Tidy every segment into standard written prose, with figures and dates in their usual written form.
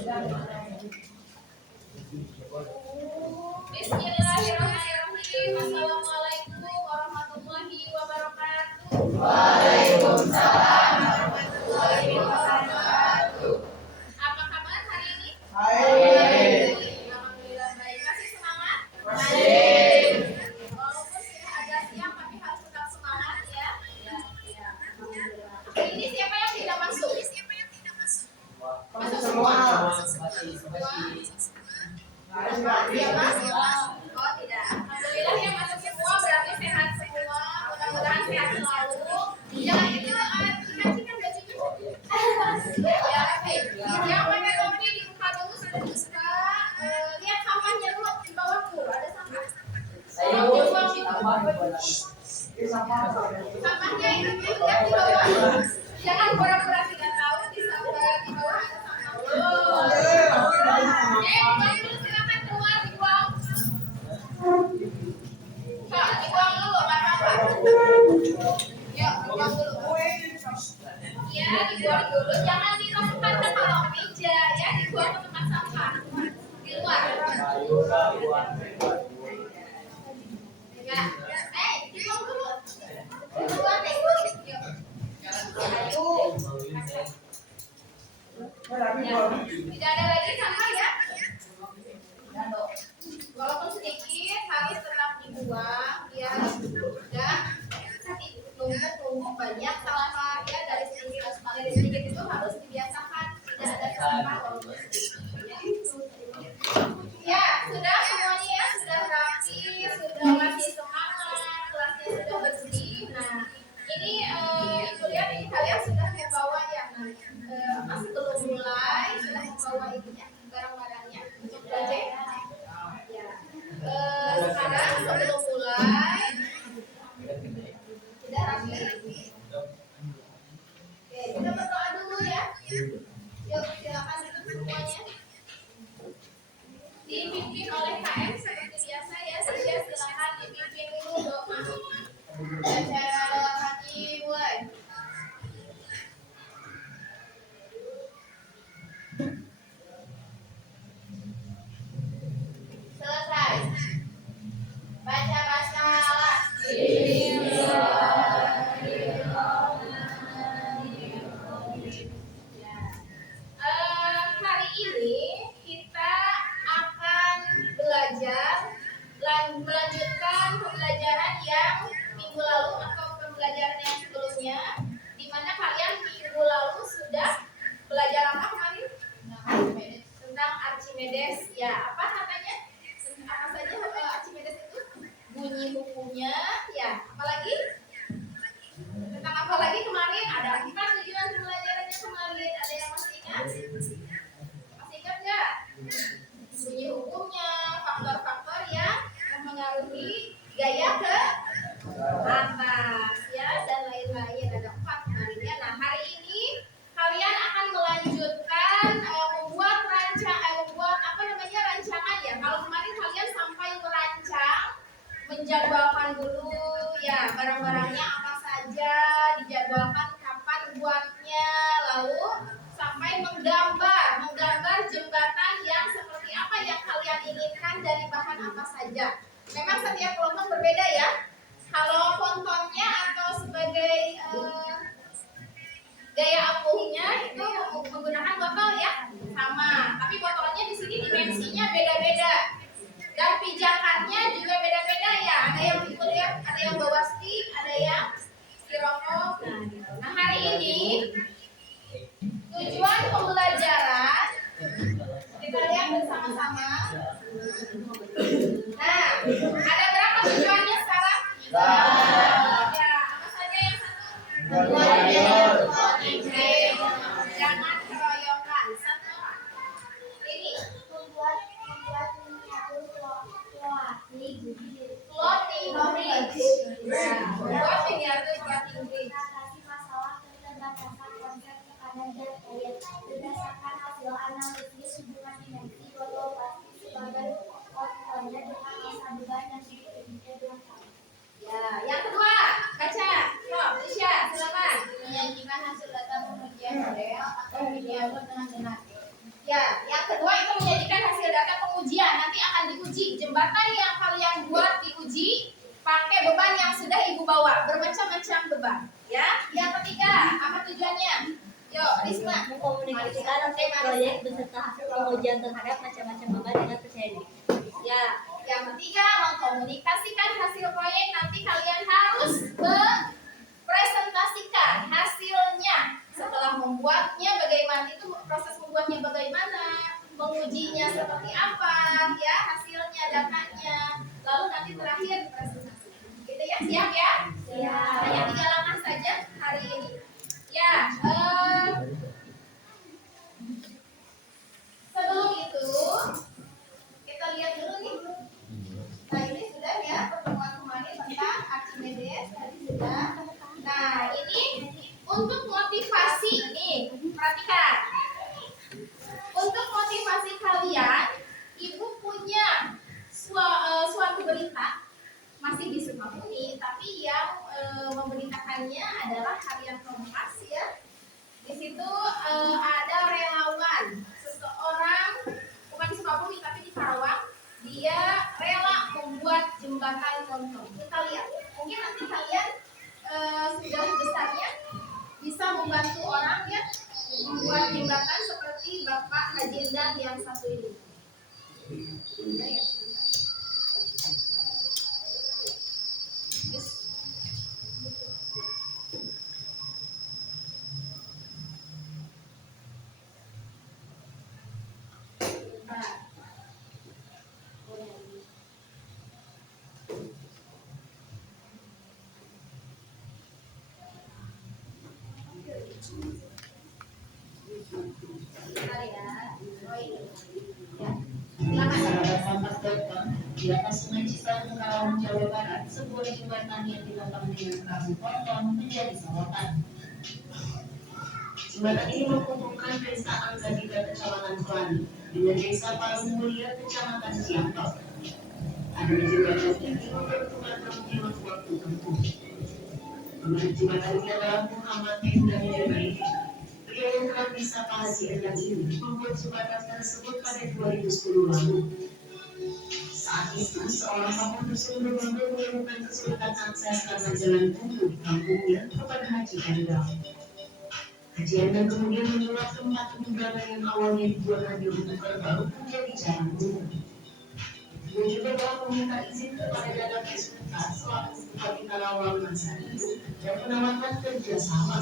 Bismillahirrahmanirrahim. Assalamualaikum warahmatullahi wabarakatuh. Waalaikumsalam warahmatullahi wabarakatuh. Apa kabar hari ini? Baik. Alhamdulillah baik. Masih semangat? Masih. Walaupun sudah agak siang tapi harus tetap semangat ya. Ya. Hari ini siapa yang tidak masuk? Masuk semua. Siapa? Oh tidak. Alhamdulillah yang masuk semua berarti sehat semua. Mudah-mudahan sehat selalu. Jangan dikacikan bajunya. Ya, oke. Yang pakai topi dibuka dulu sudah bisa. Lihat sampahnya dulu di bawahku. Ada sampah. Sampahnya itu lihat di bawah. Jangan pura-pura tidak tahu di sampah di bawah ada sampah. Silakan keluar dibuang. Kak, dibuang dulu nggak apa-apa. Yuk, dibuang dulu. Ya, dibuang dulu. Jangan dimasukkan ke kolong meja ya, dibuang ke tempat sampah di luar. Ya, dibuang dulu. Dibuang deh. Ayo. Tidak ada lagi sampah ya. Walaupun sedikit harus tetap dibuang ya. Dan tunggu banyak sampah ya, dari sedikit itu harus dibiasakan tidak ada sampah walaupun sedikit. Ya, sudah semuanya ya, sudah rapi, sudah masih semangat, kelasnya sudah bersih. Nah, ini ibu lihat ini kalian sudah membawa ya, sebelum mulai sudah membawa ininya barang-barangnya untuk belajar. Ya, sekarang sebelum mulai sudah rapi. Oke, kita berdoa dulu ya. Yuk, silakan duduk semuanya. Dipimpin oleh KM seperti biasa ya. Saya silakan dipimpin dulu doa. Baca dalam hati mulai. Selesai. Baca basmalah. Hari ini kita akan belajar melanjutkan pembelajaran yang minggu lalu atau pembelajaran yang sebelumnya, di mana kalian minggu lalu sudah belajar apa kemarin? Tentang Archimedes. Ya, apa katanya? Apa saja Archimedes itu? Bunyi bukunya, ya. Apalagi? Tentang apa lagi kemarin? Ada apa tujuan pembelajarannya kemarin? Ada yang masih ingat? Masih ingat nggak? Bunyi hukumnya, faktor-faktor yang mempengaruhi gaya ke atas, ya, dan lain-lain. Ada 4 kemarin ya. Nah, hari ini kalian akan melanjutkan membuat rancangan ya. Kalau kemarin kalian sampai merancang, menjadwalkan dulu ya barang-barangnya apa saja, dijadwalkan kapan buatnya, lalu sampai menggambar jembatan yang seperti apa yang kalian inginkan dari bahan apa saja. Memang setiap kelompok berbeda ya. Kalau pontonnya atau sebagai gaya apungnya itu menggunakan botol ya, sama. Tapi botolnya di sini dimensinya beda-beda. Dan pijakannya juga beda-beda ya. Ada yang lihat, ada yang bawa stick, ada yang styrofoam. Nah, hari ini tujuan pembelajaran kita lihat bersama-sama. Nah, ada berapa tujuannya sekarang? Ya, apa saja yang satu? Jangan keroyokan. Satu. Ini floating bridge. Buat miniatur floating bridge. Mengatasi masalah keterbatasan konsep tekanan dan air berdasarkan hasil analisis hubungan dimensi botol plastik sebagai outputnya dengan masa beban yang sedikit belakang. Ya, yang kedua, baca. Stop, Tisha, silakan menyajikan hasil data pengujian model atau miniatur dengan benar. Ya, yang kedua itu menjadikan hasil data pengujian. Nanti akan diuji. Jembatan yang kalian buat diuji pakai beban yang sudah ibu bawa, bermacam-macam beban. Ya, yang ketiga apa tujuannya? Yuk, Risma. Mengkomunikasikan hasil proyek beserta hasil pengujian terhadap macam-macam beban dengan percaya diri. Ya, yang ketiga mengkomunikasikan hasil proyek. Nanti kalian harus presentasikan hasilnya. Setelah membuatnya bagaimana, itu proses membuatnya bagaimana, mengujinya seperti apa, ya hasilnya, datanya, lalu nanti terakhir presentasi. Gitu ya, siap ya? Siap. Hanya 3 langkah saja hari ini. Ya, sebelum itu kita lihat dulu nih. Nah ini sudah ya pertemuan kemarin tentang Archimedes tadi sudah. Nah ini untuk motivasi nih, perhatikan. Untuk motivasi kalian, ibu punya suatu berita masih di Sukabumi, tapi yang memberitakannya adalah Harian Kompas ya. Di situ ada relawan, seseorang bukan di Sukabumi tapi di Karawang. Dia rela membuat jembatan gantung. Kita lihat, mungkin nanti kalian sudah besarnya bisa membantu orang ya membuat jembatan seperti Bapak Haji Endang yang satu ini. Di atas Sungai Citarum, Karawang, Jawa Barat, sebuah jembatan yang ditopang dengan perahu ponton menjadi sorotan. Jembatan ini menghubungkan Desa Angga 3 Kecamatan Kelani dengan Desa Parung Mulia Kecamatan Ciantok. Adanya jembatan ini membutuhkan kemungkinan waktu tempuh. Pemilik jembatan ini adalah Muhammad Endang Junaidi. Pria yang telah disapa Haji Endang ini membuat jembatan tersebut pada 2010 lalu. Saat itu, seorang kampung dusun berbondong menemukan kesulitan akses karena jalan buntu di kampungnya kepada Haji Endang. Haji Endang kemudian menyulap tempat penyeberangan yang awalnya dibuat hanya untuk kerbau menjadi jalan umum. Dia juga telah meminta izin kepada Dadang Esmenta selaku Bupati Karawang masa itu dan menawarkan kerjasama.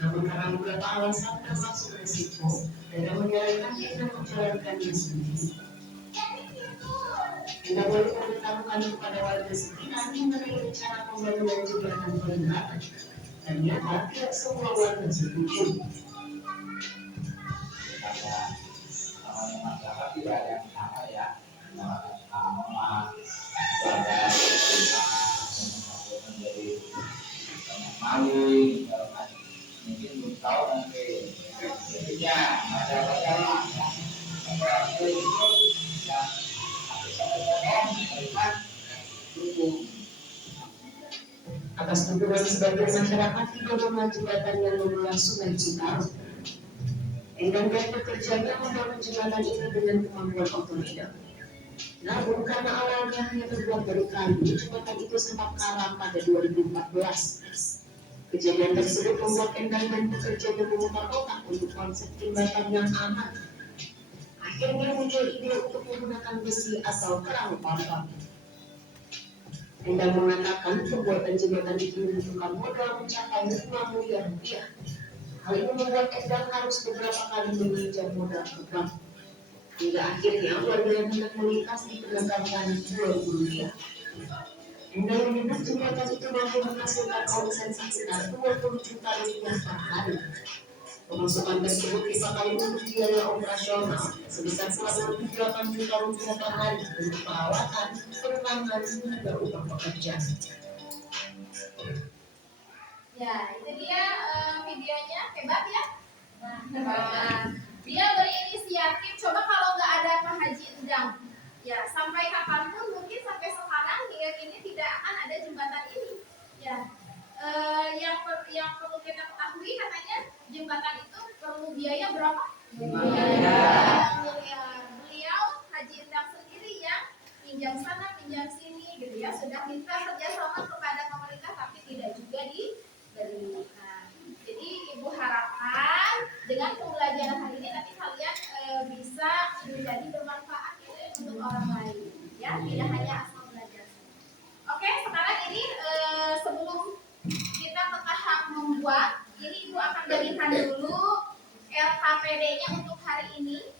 Namun karena beberapa alasan termasuk resiko, Dadang menyarankan Endang menjalankannya sendiri. Kita boleh memberitahukan kepada warga sekitar mengenai rencana pembangunan jembatan penyeberangan. Ternyata tidak semua warga setuju. Masyarakat tidak ada yang sama ya, sama warga menjadi maling, mungkin belum tahu nanti jadinya masyarakatnya lah yang Atas dukungan sebagian masyarakat dibangunlah jembatan yang membelah Sungai Citarum. Endang dan pekerjanya membangun jembatan ini dengan kemampuan otodidak. Namun karena awalnya hanya terbuat dari kayu, jembatan itu sempat karam pada 2014. Kejadian tersebut membuat Endang dan pekerjanya memutar otak untuk konsep jembatan yang aman. Akhirnya muncul ide untuk menggunakan besi atau perahu ponton. Endang mengatakan pembuatan jembatan itu membutuhkan modal mencapai 5 miliar rupiah. Hal ini membuat Endang harus beberapa kali meminjam modal ke bank. Hingga akhirnya warga yang hendak melintas dikenakan tarif Rp2.000. Endang menyebut jembatan itu mampu menghasilkan omset sekitar Rp20 juta per hari. Pemasukan tersebut dipakai untuk biaya operasional sebesar kurang lebih Rp8 juta per hari untuk perawatan, penerangan, hingga upah pekerja. Ya, itu dia videonya, hebat ya. Nah, dia berinisiatif. Coba kalau nggak ada Pak Haji Endang, ya sampai kapanpun mungkin sampai sekarang hingga kini tidak akan ada jembatan ini. Ya, yang perlu kita ketahui katanya jembatan itu perlu biaya berapa? Beliau Haji Endang sendiri yang pinjam sana pinjam sini gitu ya, sudah minta kerjasama kepada pemerintah tapi tidak juga diberi. Nah, jadi ibu harapkan dengan pembelajaran hari ini nanti kalian bisa menjadi bermanfaat untuk orang lain ya, tidak hanya asal belajar. Oke, sekarang ini sebelum kita ke tahap membuat, ini ibu akan berikan dulu LKPD-nya untuk hari ini.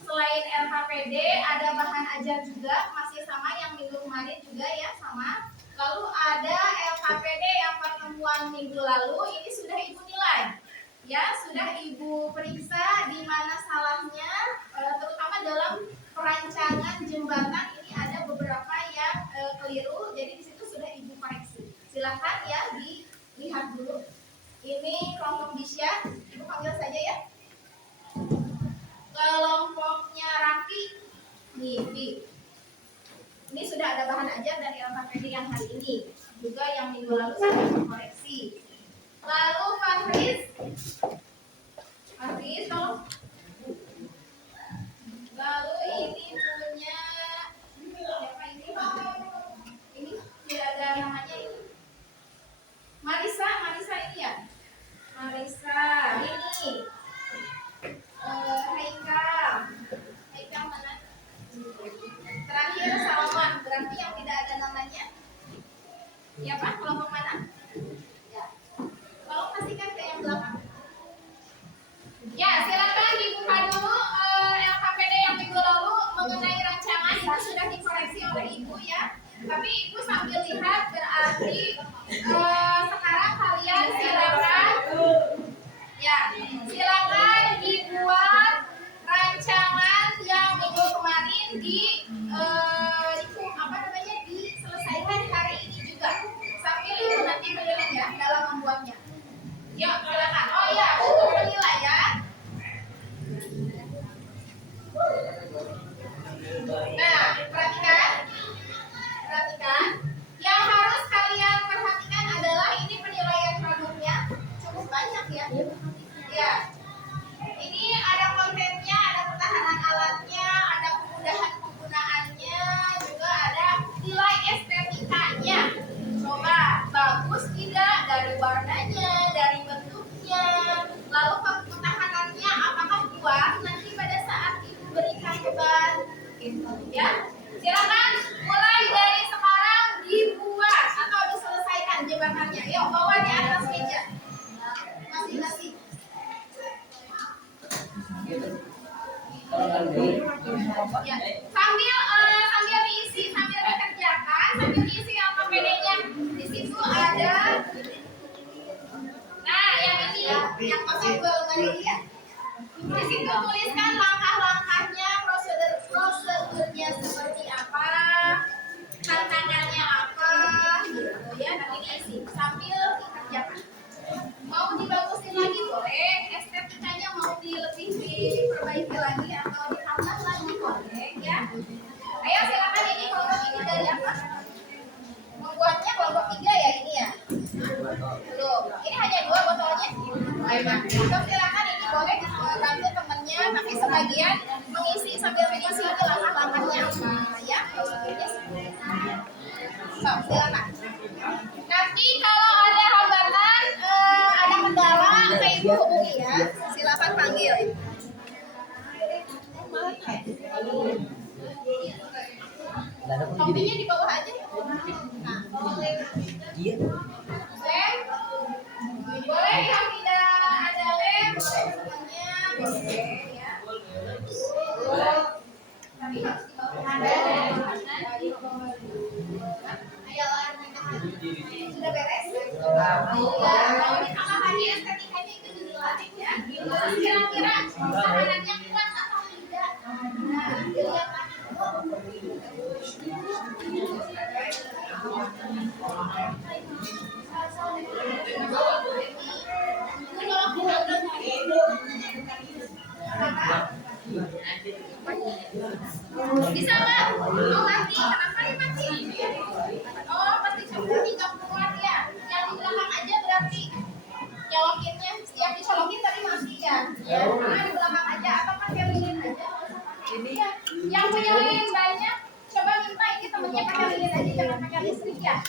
Selain LKPD ada bahan ajar juga, masih sama yang minggu kemarin juga ya, sama. Lalu ada LKPD yang pertemuan minggu lalu, ini sudah ibu nilai ya, sudah ibu periksa di mana salahnya, terutama dalam perancangan jembatan ini ada beberapa yang keliru, jadi di situ sudah ibu koreksi. Silakan ya dilihat dulu. Ini kelompok Disya, ibu panggil saja ya. Kelompoknya Raki, nih. Ini sudah ada bahan ajar dari LKPD yang hari ini, juga yang minggu lalu sudah dikoreksi. Lalu Fahriz, tolong. Lalu ini punya siapa ini? Ini tidak ada namanya ini. Marisa ini ya. Marisa ini. Haika mana? Terakhir Salman, berarti yang tidak ada namanya. Ya Pak, kelompok mana? Ya. Tolong kasihkan ke yang belakang. Ya, silakan dibuka dulu LKPD yang minggu lalu mengenai rancangan itu sudah dikoreksi oleh ibu ya. Tapi ibu sambil lihat berarti sekarang kalian silakan dibuat rancangan yang minggu kemarin diselesaikan hari ini juga. Sambil ibu nanti keliling ya dalam membuatnya. Yuk silakan. Oh ya, untuk menilai ya. Nah, perhatikan. Yang harus kalian perhatikan adalah ini penilaian produknya cukup banyak ya. Ya. Ini ada kontennya, ada ketahanan alatnya, ada kemudahan penggunaannya, juga ada nilai estetikanya. Coba bagus tidak dari warnanya, dari bentuknya, lalu ketahanannya apakah kuat nanti pada saat ibu berikan beban gitu ya. Silakan mulai dari sekarang dibuat atau diselesaikan jebakannya. Yuk bawa di atas meja masing-masing. Ya. Sambil diisi, sambil dikerjakan, sambil diisi LKPD-nya. Di situ ada, nah yang ini, yang kosong golongan ini ya. Di situ tuliskan langkah-langkahnya, prosedurnya seperti apa, tantangannya apa, gitu ya. Nanti diisi sambil dikerjakan. Mau dibagusin lagi boleh, estetikanya mau lebih diperbaiki lagi atau ditambah lagi boleh ya. Ayo silakan, ini kelompok ini dari apa? Membuatnya kelompok 3 ya ini ya. Tuh, ini hanya 2 botolnya. Atau silakan ini boleh bantu temennya, tapi sebagian mengisi sambil mengisi ini langkah-langkahnya apa ya. Prosedurnya so, silakan. Nanti kalau ada hambatan, ada kendala, saya ibu hubungi ya. Silakan panggil. Topinya di bawah aja. Nah, iya. Boleh yang tidak ada lem, boleh semuanya, boleh ya. Tapi harus di bawah ada. Ayo, sudah beres? Kalau ditambah lagi estetikanya itu dilihat ya. Kira-kira tahanannya kuat atau tidak? Nah, dilihat lagi. Bisa nggak? Oh mati, kenapa nih mati? Oh pasti seperti nggak kuat ya. Yang di belakang aja berarti nyolokinnya, yang dicolokin tadi mati ya. Karena di belakang aja aja, jangan pakai listrik ya.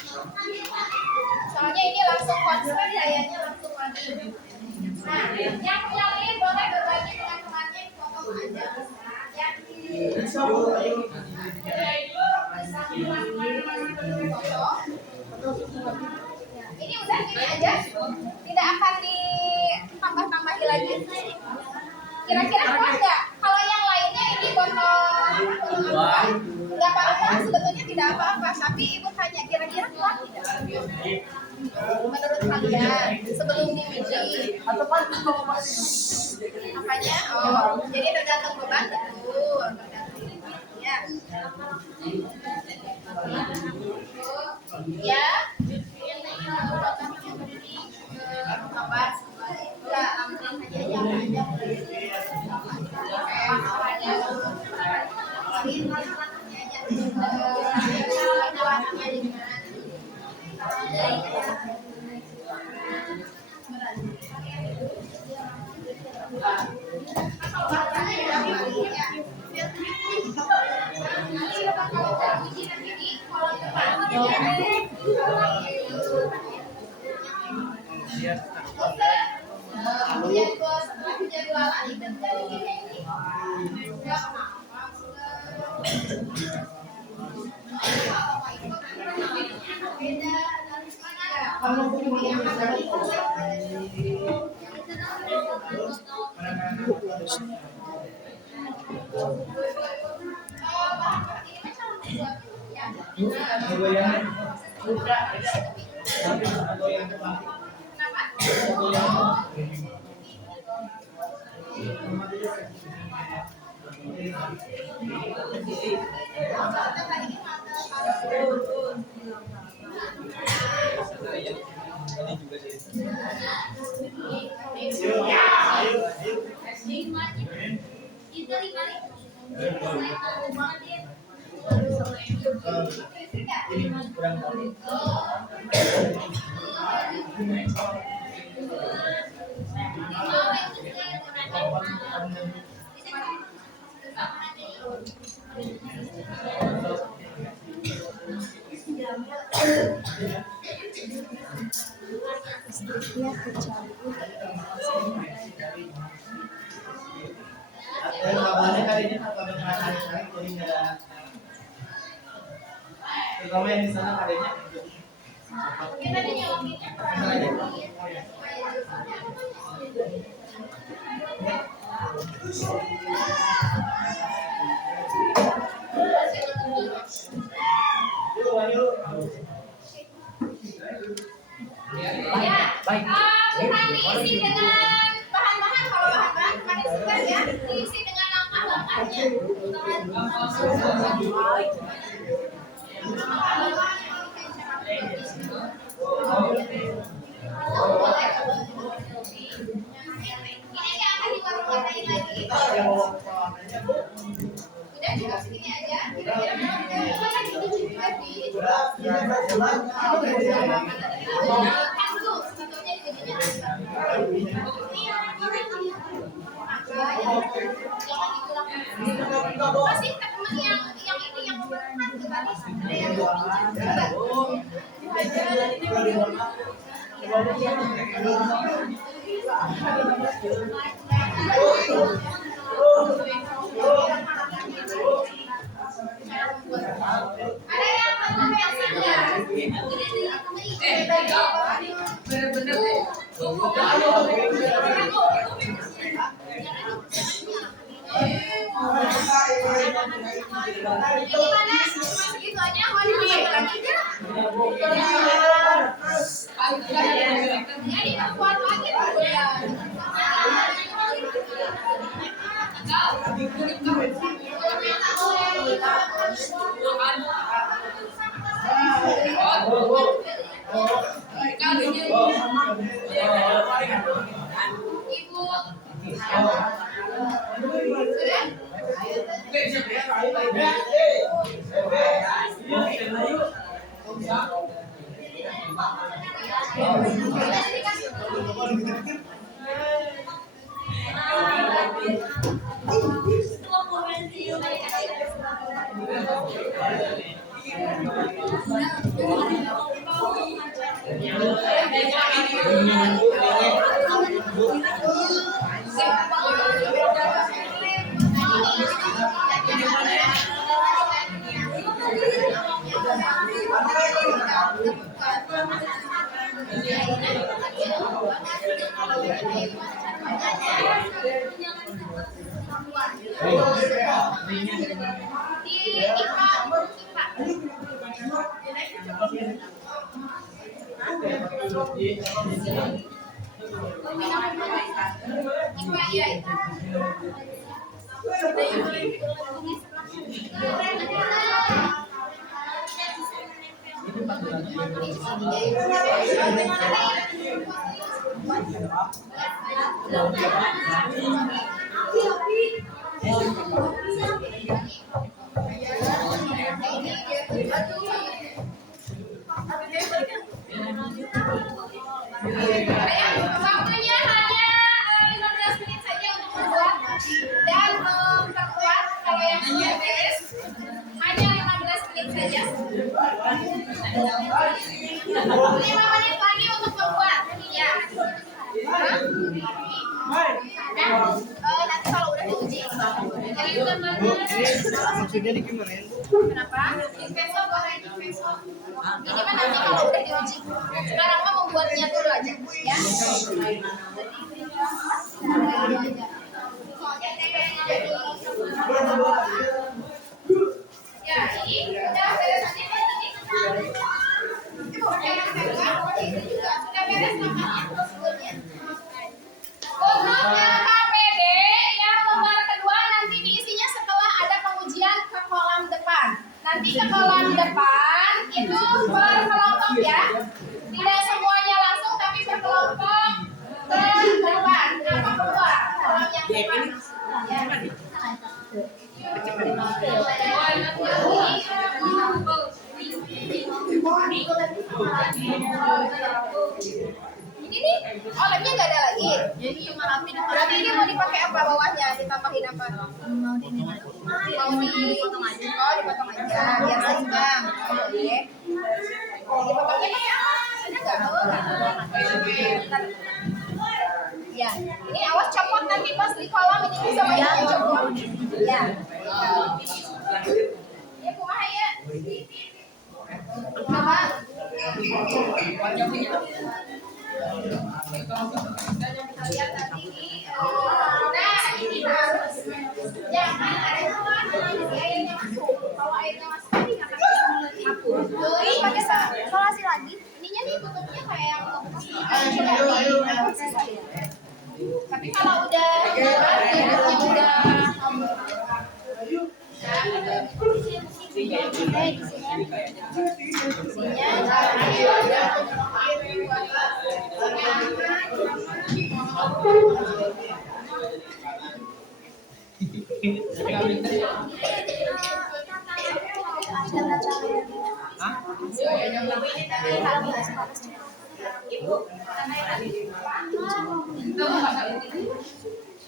Soalnya ini langsung konslet, kayaknya langsung mati. Nah, yang punya link boleh berbagi dengan temannya, foto aja ya. Ini udah gini aja, tidak akan ditambah-tambahi lagi. Kira-kira kuat nggak? Kalau yang lainnya ini botol nggak apa-apa, sebetulnya tidak apa-apa. Tapi ibu tanya, kira-kira kuat tidak? Menurut kalian sebelum diuji? Makanya, jadi tergantung beban betul. Ya. Ya. Kabar. Enggak, langsung aja Terutama yang di sana adanya. Kita nyelonginnya kita diisi dengan bahan-bahan. Kalau bahan-bahan pakai segar ya, diisi dengan langkah-langkahnya. Ini nggak akan diwarna-warnain lagi. Udah cukup segini aja. Kira-kira memang kita kan itu juga di. Kan dulu sebetulnya jadinya jangan diulang. Masih teman yang ini yang memperhatikan tuh tadi ada yang ada yang pengen ya? Bener-bener ini mana segitu aja mau dipakai lagi ya? Jadi kuat lagi tuh ya. Ibu Waktunya hanya 15 menit saja untuk membuat dan memperkuat. Kalau yang sudah beres hanya 15 menit saja. 5 menit lagi untuk membuat. Ya. Nanti kalau udah diuji, Maksudnya di gimana ya? kenapa? Investor boleh investor. Ini mah nanti kalau udah diuji. Sekarang mah membuatnya dulu aja, ya. Ya, ini udah beres aja ini. Ibu yang kedua, ini juga sudah beres namanya prosedurnya. Untuk KPD yang lembar kedua nanti diisinya setelah ada pengujian ke kolam depan. Nanti ke kolam depan itu berkelompok ya. Tidak semuanya langsung tapi berkelompok ke depan. Apa keluar? Kolam yang depan. Ini nih, lemnya nggak ada lagi. Berarti ini mau dipakai apa bawahnya? Ditambahin apa? Mau dipotong aja. Oh, dipotong aja. Biar seimbang. Oke. Dipotongnya pakai apa? Ada nggak? Ya, ini awas copot nanti pas di kolam ini bisa banyak yang copot. Ya. Ya, kumaha ya. Coba. Lihat nanti ini. Nah, ini harus jangan ada airnya masuk. Kalau airnya masuk ini nggak akan hapus. Jadi pakai solasi lagi. Ininya nih tutupnya kayak yang tapi kalau udah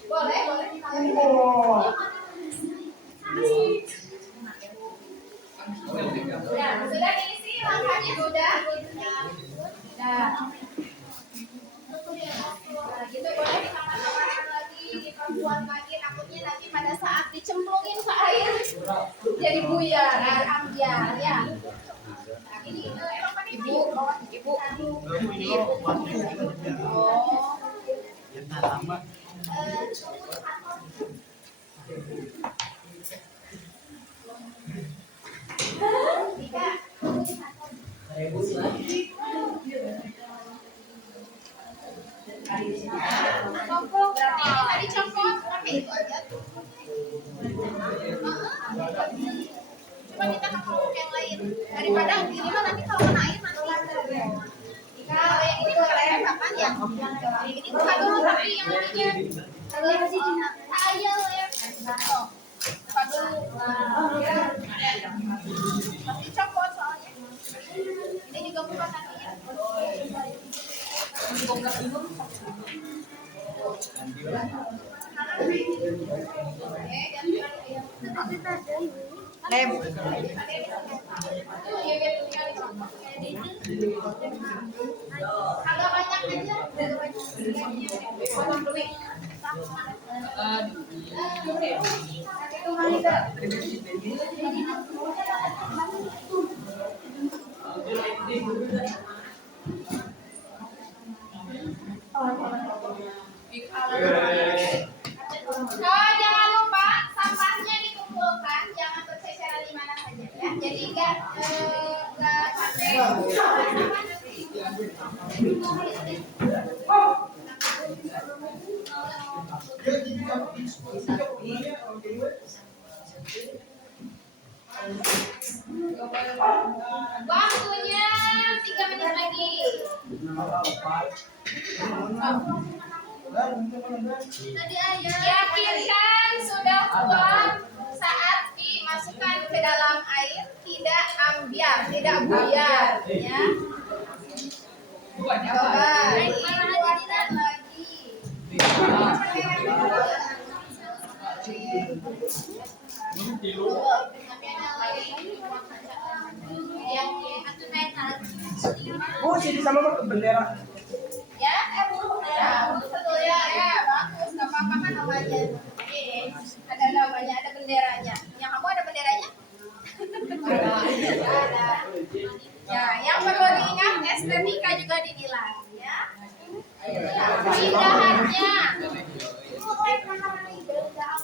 boleh. Ya, sudah diisi langkahnya sudah. Nah, gitu boleh ditambah-tambahkan lagi, diperkuat lagi. Takutnya nanti pada saat dicemplungin ke air jadi buyar, ambiar ya. Nah, ini emang pakai ibu. Oh. Berarti ini tadi copot, tapi itu aja tuh. Coba kita ke kelompok yang lain. Daripada ini mah nanti kalau kena air nanti. Kalau yang ini keren kapan ya? Ini buka dulu tapi yang ininya. Kalau yang sini ayo ya. Buka dulu. Pasti copot soalnya. Ini juga buka nantinya. Lem. Agak banyak aja. Potong dulu. Waktunya 3 menit lagi. Yakinkan sudah kuat saat dimasukkan ke dalam air, tidak ambiar, tidak buyar, ya. Coba dikuatkan lagi. Jadi sama bendera. Ya, betul ya, bagus, nggak apa-apa kan namanya. Ada namanya, ada benderanya. Yang kamu ada benderanya? Ada. Ya, yang perlu diingat estetika juga dinilai, ya. Keindahannya.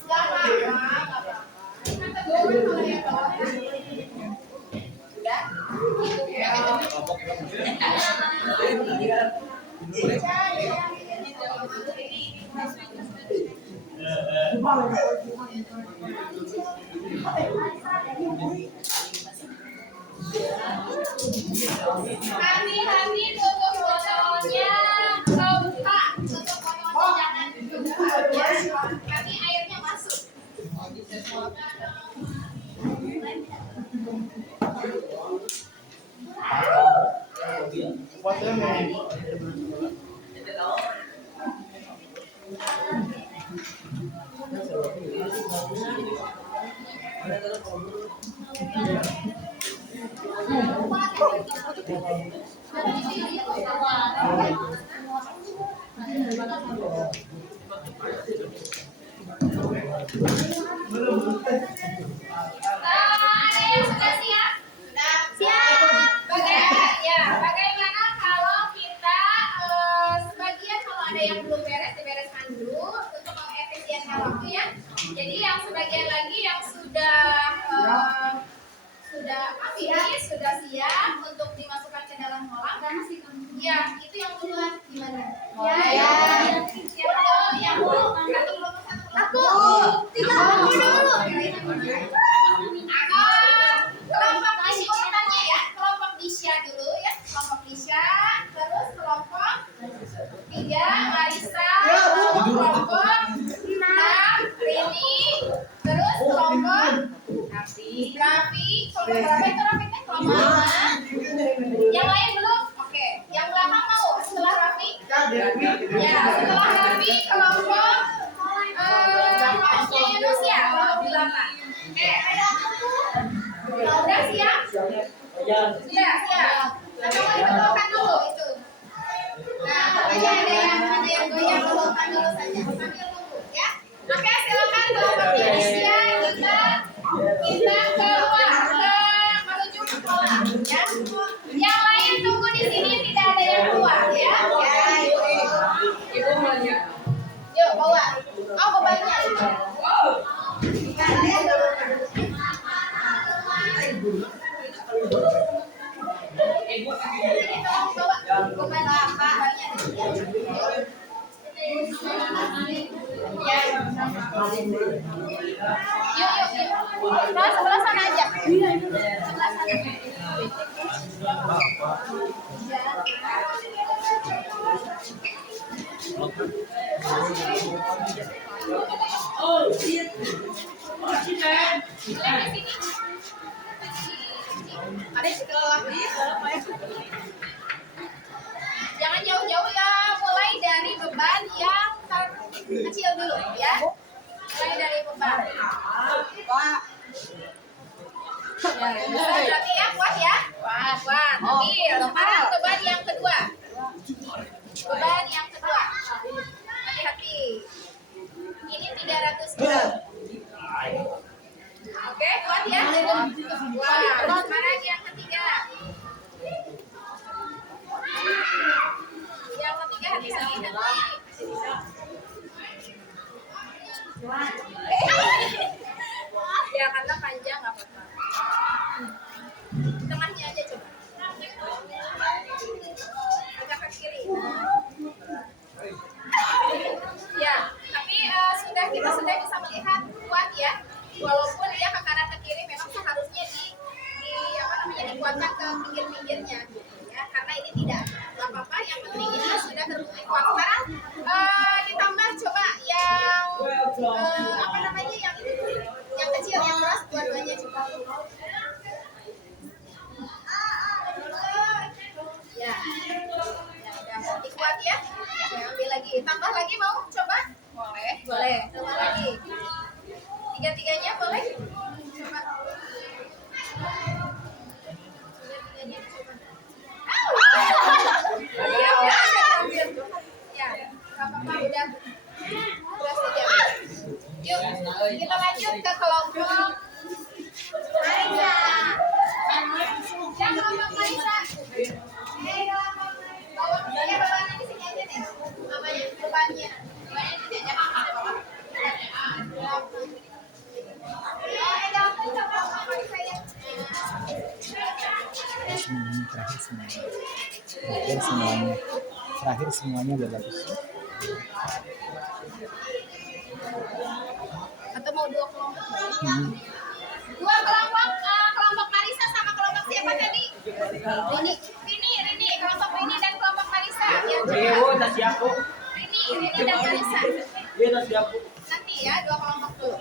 Nggak apa-apa. Kan teguh kalau yang bawah. Udah. Hati-hati tutup botolnya, coba tutup botolnya jangan nanti airnya masuk. Ada yang sudah siap? Sudah siap. Bagaimana kalau kita sebagian kalau ada yang belum beres dibereskan dulu untuk mengefisienkan waktu ya. Jadi yang sebagian lagi yang sudah sudah siap untuk dimasukkan ke dalam kolam. Ya, itu yang duluan gimana? Ya. Yang belum. Aku. Aku dulu. Kelompok Disya urutannya ya. Kelompok Disya dulu ya. Kelompok Disya, terus kelompok 3 Marisa, kelompok 6 Rini, terus kelompok Raffi, kelompok berapa itu Raffi? Kelompok 5. Yang lain belum? Oke. Yang belakang mau setelah Raffi? Ya, setelah Raffi kelompok Yunus ya, kelompok 8. Oke. Udah siap? Ya, siap. Nah, kamu dibetulkan dulu itu. Nah, makanya ada yang goyang betulkan dulu saja sambil tunggu ya. Oke, silakan kelompoknya Disya kita keluar menuju ke kolam ya. Yang lain tunggu di sini, tidak ada yang keluar ya. Yuk bawa. Oh, bebannya. Beban apa? Yuk. Sebelah sana aja. Sebelah sana. Ada sekolah jangan jauh-jauh ya, mulai dari beban yang kecil dulu ya. Mulai dari beban. Berarti ya kuat ya. Kuat. Ambil. Sekarang beban yang kedua. Hati-hati. Ini 300 gram. Oke, kuat ya. Kuat. Sekarang yang ketiga. Hati-hati. Ya karena panjang nggak apa-apa. Tengahnya aja coba. bisa melihat kuat ya. Walaupun dia ke kanan ke kiri memang seharusnya dikuatkan ke pinggir-pinggirnya ya, karena ini tidak apa-apa, yang penting ini sudah terbukti kuat. Sekarang ditambah coba yang yang kecil, yang keras, dua-duanya coba. Ya, udah dikuat ya. Saya ambil lagi, tambah lagi mau coba? Boleh, tambah lagi. Tiga-tiganya boleh? Coba. Tiga-tiganya coba. Ya, nggak apa-apa, udah saja. Yuk, kita lanjut ke kelompok Marisa. Yang kelompok Marisa. Bawaannya di sini aja nih. Namanya bebannya. Bebannya di sini aja. Terakhir semuanya udah bagus. Atau mau dua kelompok? Dua kelompok Marisa sama kelompok siapa tadi? Rini, kelompok Rini dan kelompok Marisa. Rini dan Marisa. Nanti ya, dua kelompok dulu.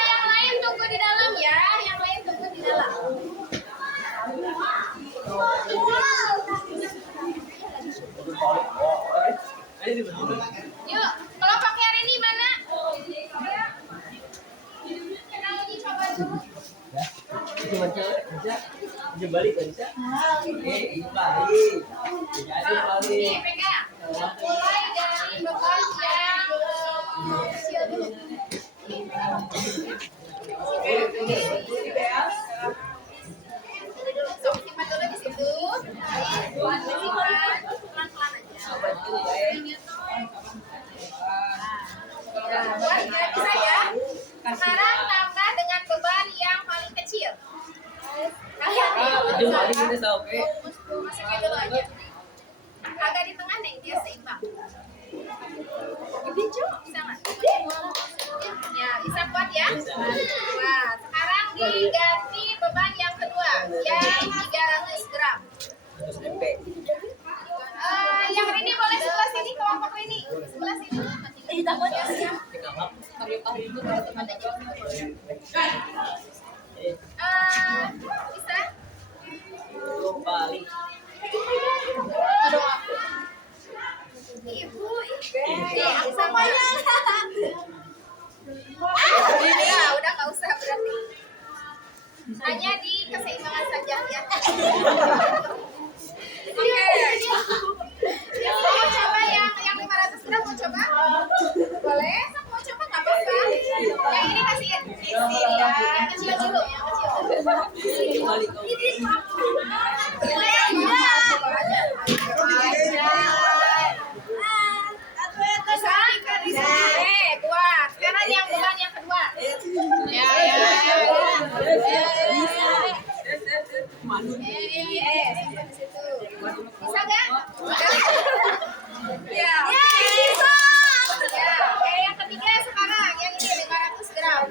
Yang lain tunggu di dalam ya, yang lain tunggu di dalam. Yuk, kelompoknya Rini mana? Coba dulu. Nih, pegang. Mulai dari beban yang kecil dulu. Simpan dulu di situ. Pelan-pelan aja. Buat nggak bisa ya. Sekarang tambah dengan beban yang paling kecil. Kalian masukin dulu aja. Agak di tengah nih, dia seimbang. Bisa nggak? Ya, bisa kuat ya. Nah, sekarang diganti beban yang kedua, yang 300 gram. Yang Rini boleh sebelah sini, kelompok Rini. Sebelah sini. Takut ya. Bisa? Ibu, semuanya. Udah nggak usah berarti. Hanya di keseimbangan saja ya. Oke. Mau coba yang 500 gram, mau coba? Boleh? Mau coba nggak apa-apa. Yang ini kasih isi ya. Yang kecil dulu, yang kecil dulu. Bisa? Kuat. Sekarang yang beban yang kedua. Sampai di situ. Bisa nggak? Ya. Bisa. Ya. Oke, yang ketiga sekarang yang ini 500 gram.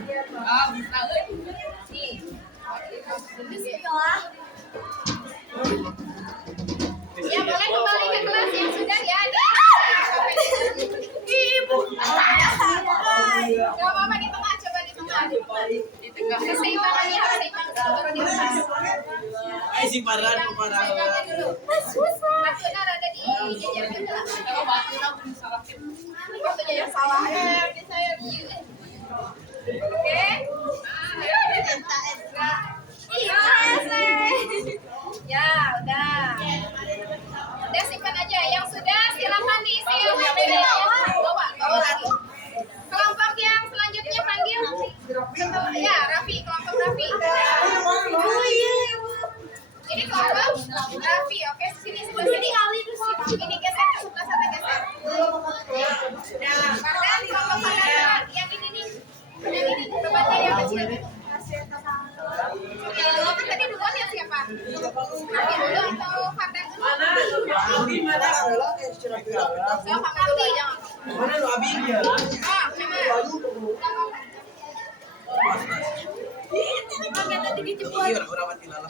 Nih. Bismillah. Ya, boleh kembali ke kelas yang sudah ya. Ibu. Gak apa-apa, di tengah, coba di tengah. Keseimbangannya harus seimbang baru di atas. Seimbangan dulu. Batunya ada di jajar sebelah. Batunya yang salah. Oke. Ya, udah. Udah simpan aja. Yang sudah silakan diisi bawa lagi. Kelompok yang selanjutnya panggil. Ya, Raffi, kelompok Raffi. Ini kelompok Raffi, oke. Sini kali terus. Ini geser ke sebelah sana, geser. Nah, Fardan, kelompok Fardan. Yang ini nih. Yang ini bebannya yang kecil.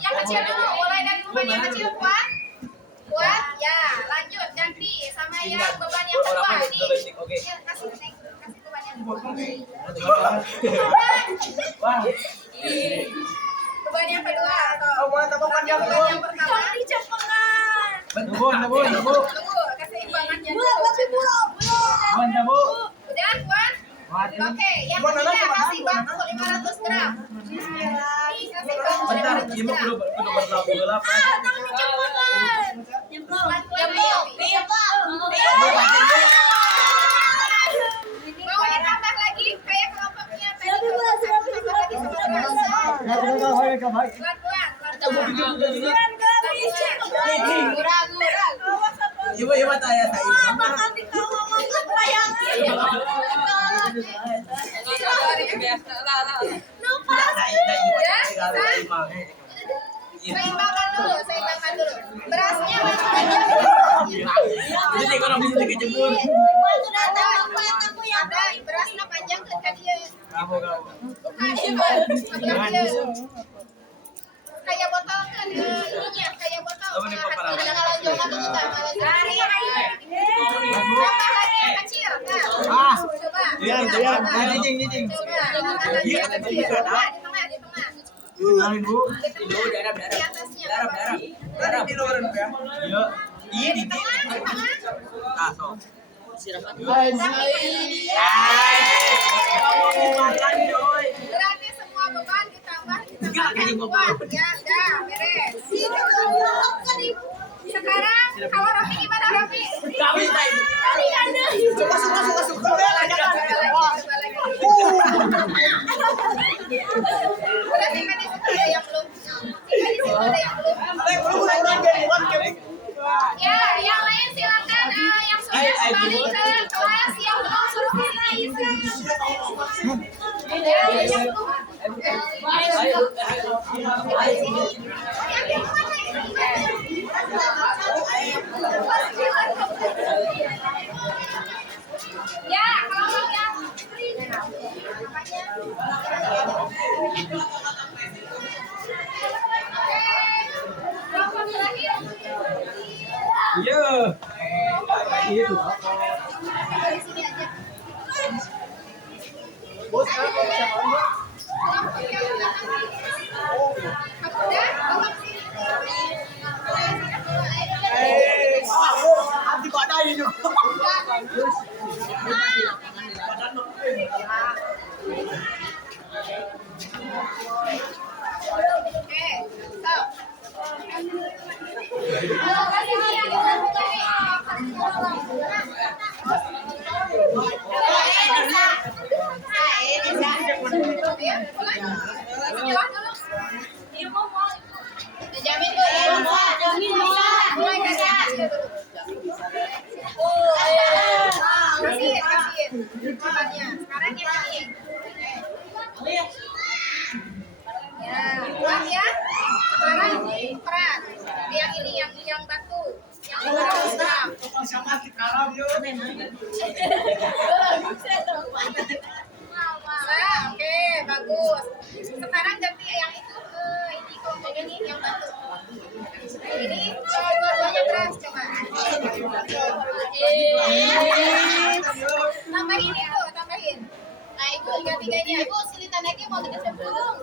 Yang kecil dulu, mulai dari beban yang kecil kuat. Kuat, ya. Lanjut ganti sama yang beban yang kedua. Ini. Ya, kasih beban yang kedua. Beban yang kedua. Beban yang pertama. Tunggu, keseimbangannya. Udah, kuat? Oke, yang ketiga kasih batu 500 gram. Kasih batu 500 gram. Mau ditambah lagi kayak kelompoknya tadi. Tambah lagi pelan-pelan. Ibu tanya saya. Seimbangkan dulu. Berasnya masuk aja. Jadi kalau bisa dikejebur. Ada berasnya panjang ke dia. Kamu. Kayak botol kan ininya kayak botol. Apa nih, Pak Parang? Tambah lagi yang kecil kan. Coba. Biar. Jijing. Coba. Tambah lagi yang kecil. Coba di tengah. Kenalin Bu. Di atasnya. Darab di luar ya. Iya. Iya di Tengah. Ah, so. Berarti semua beban ditambah kuat. Ya, udah beres. Sekarang kalau Rafi gimana Rafi? Kami tadi. Coba lagi. Berarti kan di situ ada yang belum. Ya, yang lain silakan. Yang sudah kembali ke kelas yang belum suruh kesini. Ya, yang belum. Ya, kalau mau yang kelompok terakhir. Iya. Itu. Dari sini aja. Bos, siapa? Kelompok yang belakang. Aku udah, kelompok sini. Hati badai itu. Oke, stop. Dijamin tuh ya. Mulai dari yang kecil dulu. Kasihin. Bebannya. Sekarang yang ini. Ya, kuat ya. Sekarang peran. Yang ini yang batu. Yang 500 gram. Sama sekarang yuk. Oke, bagus. Sekarang ganti yang itu ke ini kelompok ini yang batu. Ini dua-duanya beras coba. Tambahin itu, tambahin. Nah itu tiga-tiganya. Ibu silitan lagi mau dikasih burung.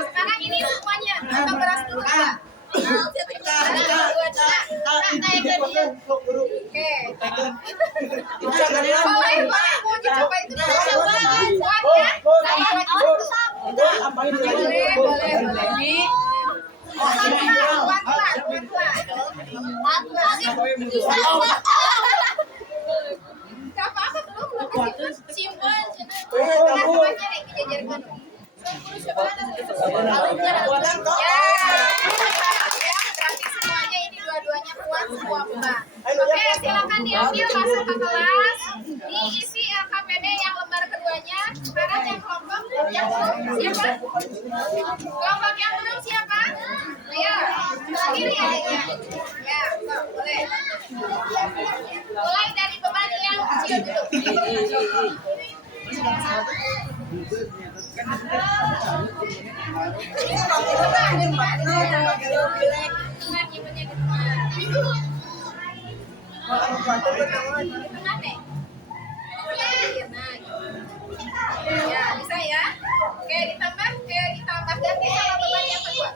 Sekarang ini semuanya tambah beras dulu coba. Oke. Boleh mau dicoba itu kuat ya. Boleh. Gak apa-apa belum simpan. Semuanya deh dijajarkan. Berarti semuanya ini dua-duanya kuat semua beban. Oke, silakan diambil masuk ke kelas. Diisi LKPD yang lembar kedua. keduanya. Sekarang yang kelompok yang belum siapa? Kelompok yang belum siapa? Ayo, sendiri adanya. Ya, so, boleh. Mulai dari beban yang kecil dulu. Ya, bisa ya. Oke, ditambah ganti sama beban yang kedua.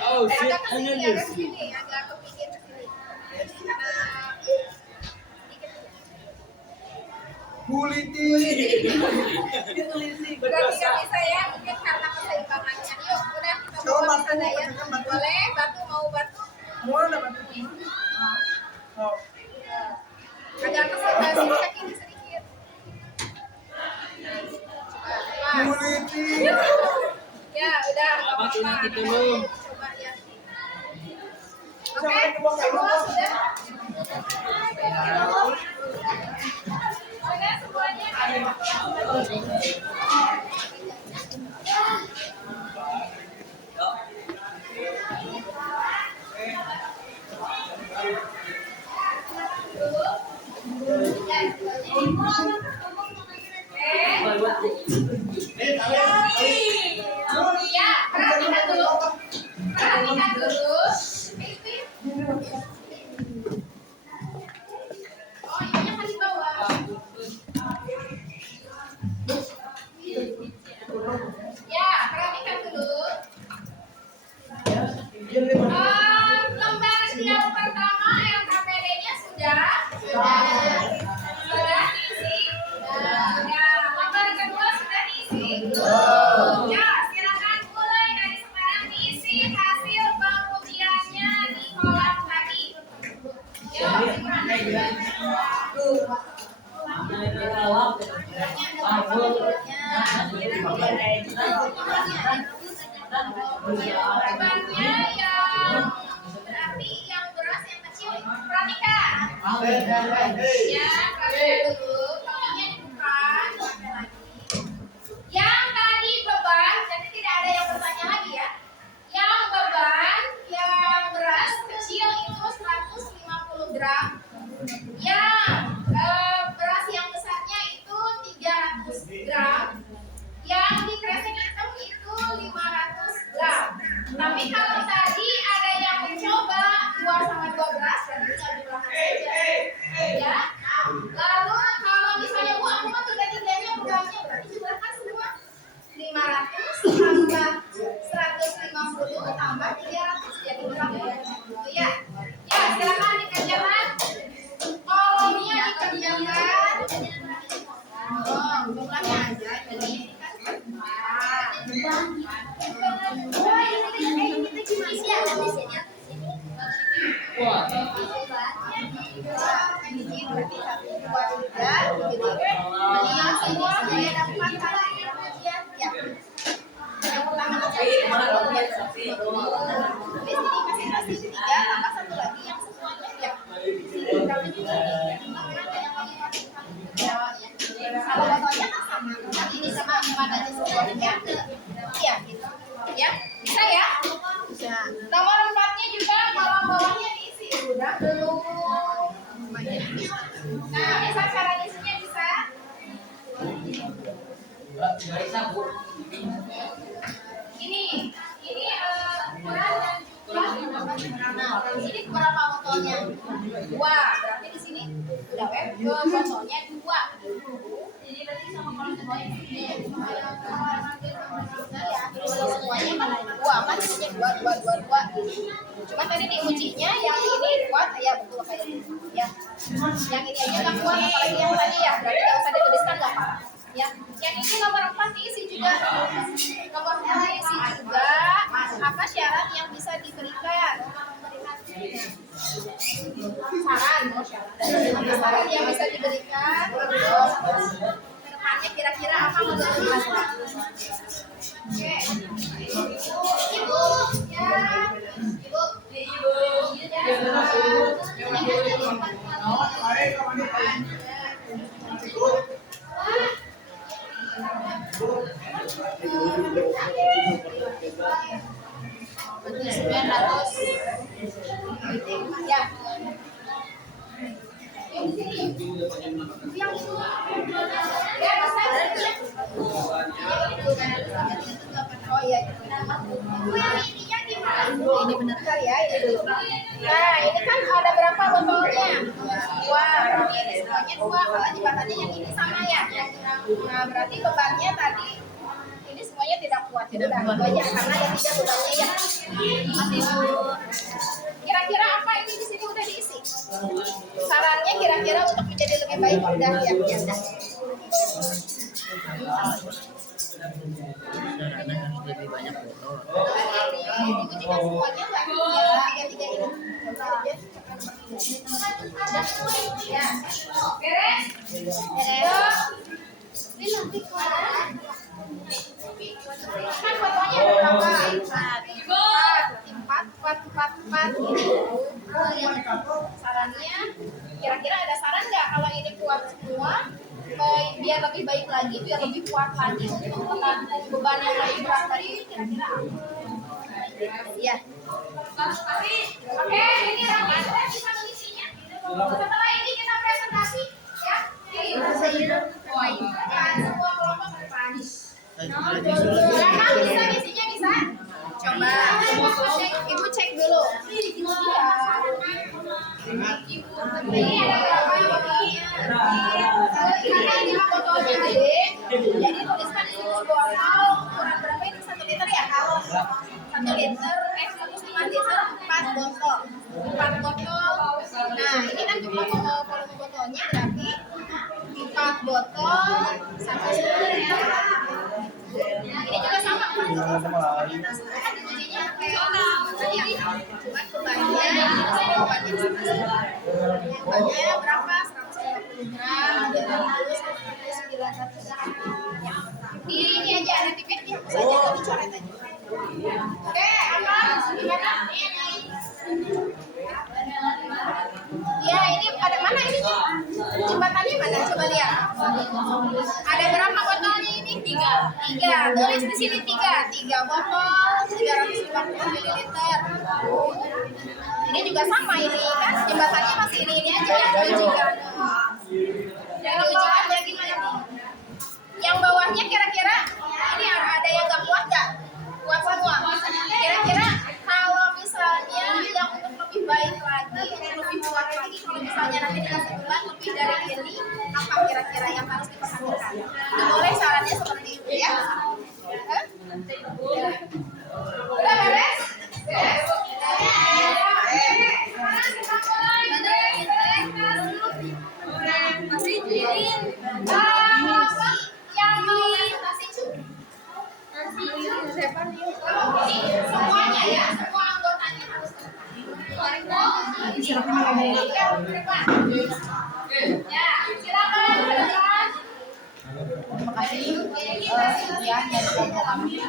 Oh, shit, Agak ke sini, agak ke sini, agak ke pinggir ke sini. Kuliti. Berarti nggak bisa ya, mungkin karena keseimbangannya. Yuk, udah kita bawa ke sana ya. Boleh, batu mau batu. Mana batu? Oh. Agak ke sebelah sini, ke kiri sedikit. Coba. Kuliti. Ya, udah. nggak Batu apa-apa. nanti dulu. Coba ya. Oke, semua sudah. Sudah semuanya. Ya, perhatikan dulu. Perhatikan dulu. Oh, ininya kan di bawah. Ya, perhatikan dulu. Lembar yang pertama LKPD-nya sudah diisi. Ya, lembar kedua sudah diisi. Ya, silakan mulai dari sekarang diisi hasil pengujiannya di kolam tadi. Bebannya yang berarti yang beras yang kecil perhatikan. Ya, perhatikan dulu. Kakinya dibuka, dipakai lagi. Yang tadi beban, jadi tidak ada yang bertanya lagi ya. Yang beban, yang beras kecil itu 150 gram. Yang beras yang besarnya itu 300 gram. Yang di kresek hitam itu 500 gram. Tapi kalau tadi ada yang mencoba 2 sama 2 beras, berarti tinggal jumlahkan saja. Ya. Lalu kalau misalnya Bu, aku mah tiga-tiganya bebannya, berarti jumlahkan semua 500 tambah 150 tambah 300 jadi berapa? Gitu ya. Ya, silakan dikerjakan. Kolomnya dikerjakan. Oh, jumlahnya aja. Jadi ini kan. Wah. Semua saya dapat kali ujian ya. Yang pertama masing-masing 3 tambah 1 lagi yang semuanya ya. Kalau fotonya kan sama, nanti ini sama padanya semuanya ya gitu. Ya, bisa ya? Bisa. Nomor 4-nya juga kalau bawahnya diisi udah belum. Nah, bisa cara isinya bisa. Ini ukuran dan jumlah. Nah, di sini berapa botolnya? 2. Berarti di sini udah botolnya 2. Jadi berarti sama kalau semuanya semuanya kan 2 kan isinya 2. Cuma tadi diujinya yang ini kuat ya betul kayak gitu. Ya. Yang ini aja nggak kuat apalagi yang tadi ya. Berarti nggak usah dituliskan nggak apa. Ya. Yang ini nomor 4 diisi juga. Nomor 4 diisi juga apa syarat yang bisa diberikan? Saran yang bisa diberikan. Kedepannya kira-kira apa menurut Mas? Oke. dua. Kalau jembatannya yang ini sama ya. Nah, berarti bebannya tadi ini semuanya tidak kuat. Tidak kuat aja karena yang tiga bebannya ya. Kira-kira apa ini di sini udah diisi? Sarannya kira-kira untuk menjadi lebih baik udah ya. Sarana harus lebih banyak foto. Diujikan semuanya nggak? Ya, tiga ini. Ya, beres. Ini nanti kan fotonya ada berapa? Empat. Sarannya, kira-kira ada saran nggak kalau ini kuat semua? Biar lebih baik lagi, biar lebih kuat lagi untuk menampung beban yang lebih berat tadi, kira-kira iya. Oke, ini Ramadan bisa mengisinya. Setelah ini kita presentasi ya. Semua kelompok berdepan. Silakan bisa ngisinya bisa. Coba ibu cek dulu. Ini ada berapa ini? Karena ini botolnya gede, jadi tuliskan di sini botol ukuran berapa ini 1 liter ya? 1 liter, 1,5 liter 4 botol. 4 botol. Nah, ini kan cuma volume botolnya berarti 4 botol 1 liter ya. Ini juga sama kan? Kan diujinya kayak cuma bebannya bebannya berapa? 150 gram, 900 gram. Ini aja nanti biar dihapus aja atau dicoret aja. Oke, apa? Gimana? Ya, ini ada mana ini? Jembatannya mana? Coba lihat. Ada berapa botolnya ini? 3. Tulis di sini 3 botol 350 ml. Ini juga sama ini kan jembatannya masih ini aja yang diujikan. Yang diujikan bagaimana nih? Yang bawahnya kira-kira ini ada yang nggak kuat nggak? Kuat semua. Kira-kira kalau misalnya yang untuk lebih baik lagi, untuk lebih kuat lagi, kalau misalnya nanti dikasih bulan lebih dari ini, apa kira-kira yang harus diperhatikan? Boleh sarannya seperti itu ya? Udah beres? Beres? Masih jirin. Yang mau nasi cuk. Semuanya ya, semua anggotanya harus. Ya, silakan. Terima kasih sekian dari kelompok kami. Ya,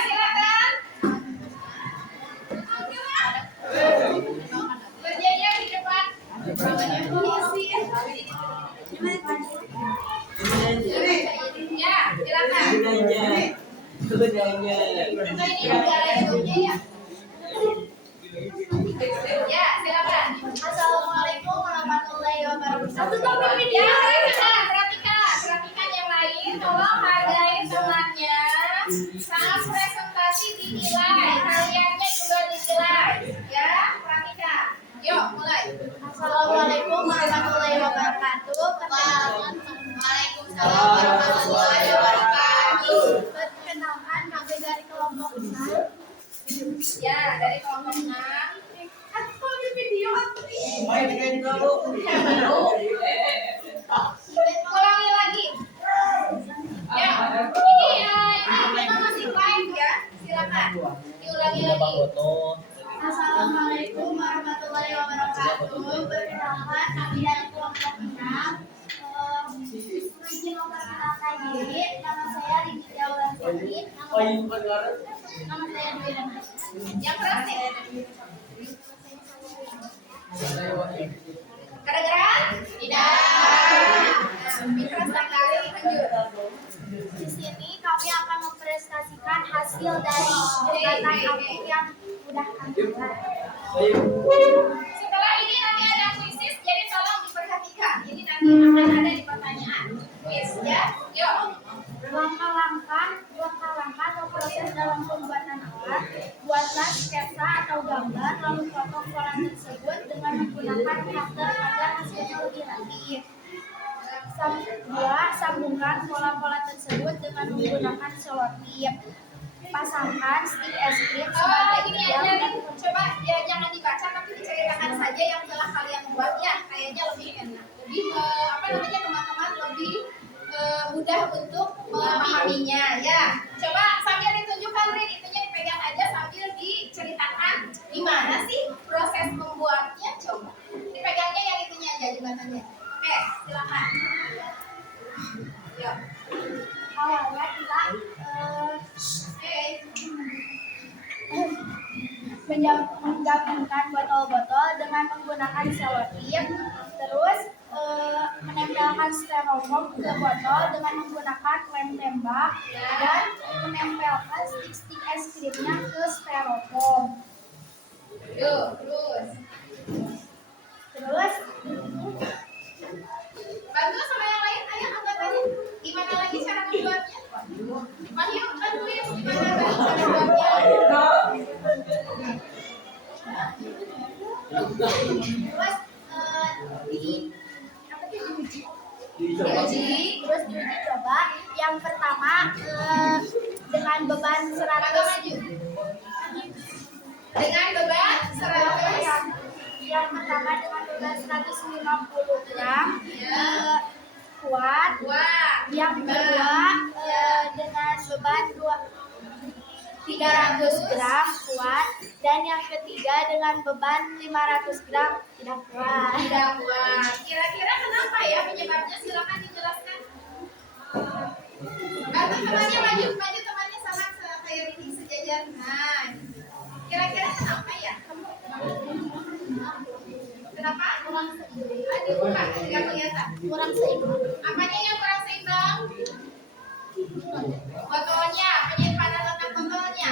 silakan. Berjajar di depan. Ya, silakan. Ini negaranya punya ya. Ya, silakan. Assalamualaikum warahmatullahi wabarakatuh. Ya, perhatikan yang lain. Tolong hargai temannya. Saat presentasi dinilai, kaliannya juga dinilai. Ya, perhatikan. Yuk, mulai. Assalamualaikum warahmatullahi wabarakatuh. Waalaikumsalam warahmatullahi wabarakatuh. Perkenalkan kami dari kelompok 6. Ya, dari kelompok 6. Ulangi lagi. Ya, ini kita masih live ya. Silakan. Diulangi lagi. Assalamualaikum warahmatullahi wabarakatuh. Perkenalkan kami dari kelompok 6. Izin memperkenalkan diri. Nama saya Rini Daulantini. Nama saya Dwi Ramad. Yang keras nih. Kedengeran? Tidak. Mitra sekali lanjut. Di sini kami akan mempresentasikan hasil dari jembatan apung yang sudah kami buat. Setelah ini nanti ada kuisis, jadi tolong diperhatikan. Ini nanti akan ada di pertanyaan. Kuis ya. Yuk. Langkah-langkah selotip. Sambungkan pola-pola tersebut dengan menggunakan selotip. Pasangkan stik es krim sebagai Gini aja deh, coba ya jangan dibaca tapi diceritakan saja yang telah kalian buat ya, kayaknya lebih enak, lebih apa namanya teman-teman lebih mudah untuk memahaminya ya. Coba sambil ditunjukkan Rin, itunya dipegang aja sambil diceritakan gimana sih proses membuatnya. Coba dipegangnya yang itunya aja jembatannya. Oke, silakan. Yuk. awalnya kita menggabungkan botol-botol dengan menggunakan selotip, terus menempelkan styrofoam ke botol dengan menggunakan lem tembak dan menempelkan stik-stik es krimnya ke styrofoam. Yuk, terus bantu sama yang lain, ayo angkat aja. Gimana lagi cara membuatnya? Wahyu, bantuin gimana lagi cara membuatnya? Terus diuji coba. Yang pertama dengan beban 100 Dengan beban 100. yang pertama dengan beban 150 gram kuat. Yang kedua dengan beban 300 gram kuat, dan yang ketiga dengan beban 500 gram tidak kuat. Kira-kira kenapa ya penyebabnya? Silakan dijelaskan. Bantu temannya maju temannya sama kayak ini sejajar. Nah, kira-kira kenapa ya? Kenapa? Dibuka, tidak kelihatan. Kurang seimbang. Apanya yang kurang seimbang? Botolnya, penyimpanan letak botolnya.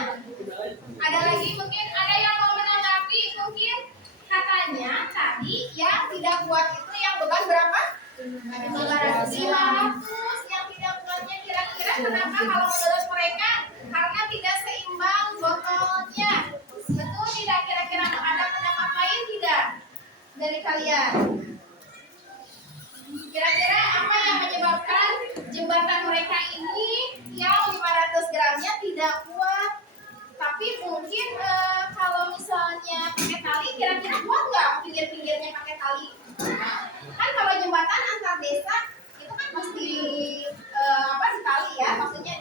Ada lagi mungkin ada yang mau menanggapi mungkin katanya tadi yang tidak kuat itu yang beban berapa? 500. Yang tidak kuatnya kira-kira kenapa kalau menurut mereka? Karena tidak seimbang botolnya. Betul tidak? Kira-kira ada pendapat lain tidak dari kalian? Kira-kira apa yang menyebabkan jembatan mereka ini yang 500 gramnya tidak kuat? Tapi mungkin kalau misalnya pakai tali, kira-kira kuat nggak pinggir-pinggirnya pakai tali? Kan kalau jembatan antar desa itu kan pasti di tali ya, maksudnya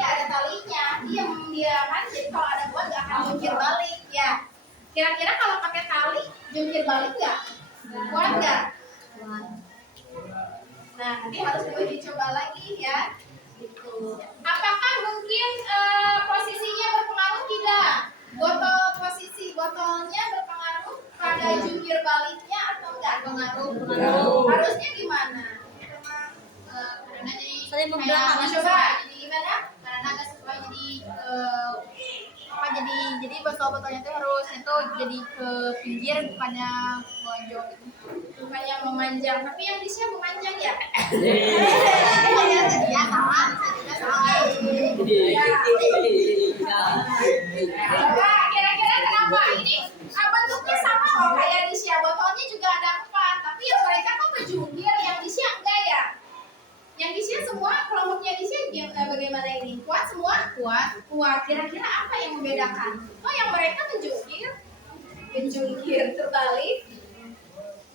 ya ada talinya, dia kan, jadi kalau ada kuat nggak akan jungkir balik ya. Kira-kira kalau pakai tali jungkir balik nggak? Kuat nggak? Nah, nanti harus dicoba lagi ya. Apakah mungkin posisinya berpengaruh tidak? Posisi botolnya berpengaruh pada jungkir baliknya atau enggak? Pengaruh. Harusnya gimana? Karena jadi coba jadi gimana? Karena nggak sesuai jadi botol-botolnya tuh harusnya tuh jadi ke pinggir bukannya melonjak gitu. Bukannya memanjang, tapi yang disnya memanjang ya? Ya sama, salah. Coba kira-kira kenapa ini bentuknya sama loh kayak disnya, botolnya juga ada 4, tapi yang mereka kok berjungkir, yang disnya enggak ya? Yang disnya semua kelompoknya disnya bagaimana ini? Kuat semua? Kuat. Kira-kira apa yang membedakan? Oh, yang mereka menjungkir terbalik.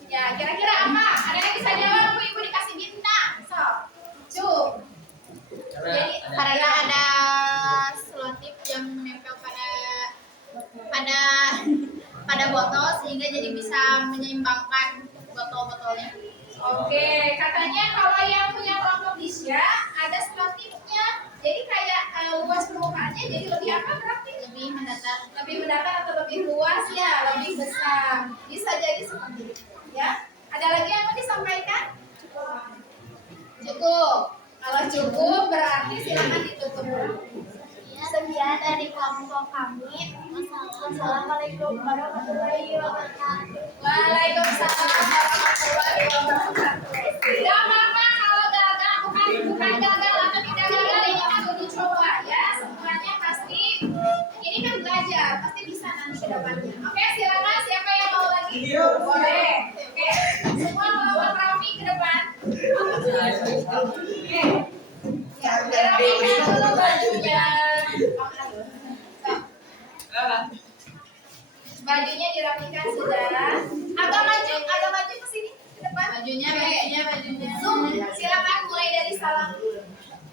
Ya, kira-kira apa? Ada yang bisa jawab? Bu, Ibu dikasih bintang. So, jadi Karena ada selotip yang menempel pada botol sehingga jadi bisa menyeimbangkan botol-botolnya. Oke, katanya kalau yang punya kelompok disya ada selotipnya, jadi kayak luas permukaannya jadi lebih apa berarti? Lebih mendatar Atau lebih luas ya, lebih besar. Bisa jadi seperti itu ya. Ada lagi yang mau disampaikan? Cukup. Kalau cukup berarti silakan ditutup. Sekian dari kelompok kami. Wassalamualaikum warahmatullahi wabarakatuh. Waalaikumsalam warahmatullahi wabarakatuh. Gak apa-apa kalau gagal, bukan gagal atau tidak gagal, ini kan uji coba ya. Semuanya pasti, ini kan belajar, pasti bisa nanti ke depannya. Oke, silakan siapa yang mau lagi? Boleh. Oke, semua mau Bajunya dirapikan sudah. Agak maju ke sini ke depan. Bajunya. Zoom, silakan mulai dari salam.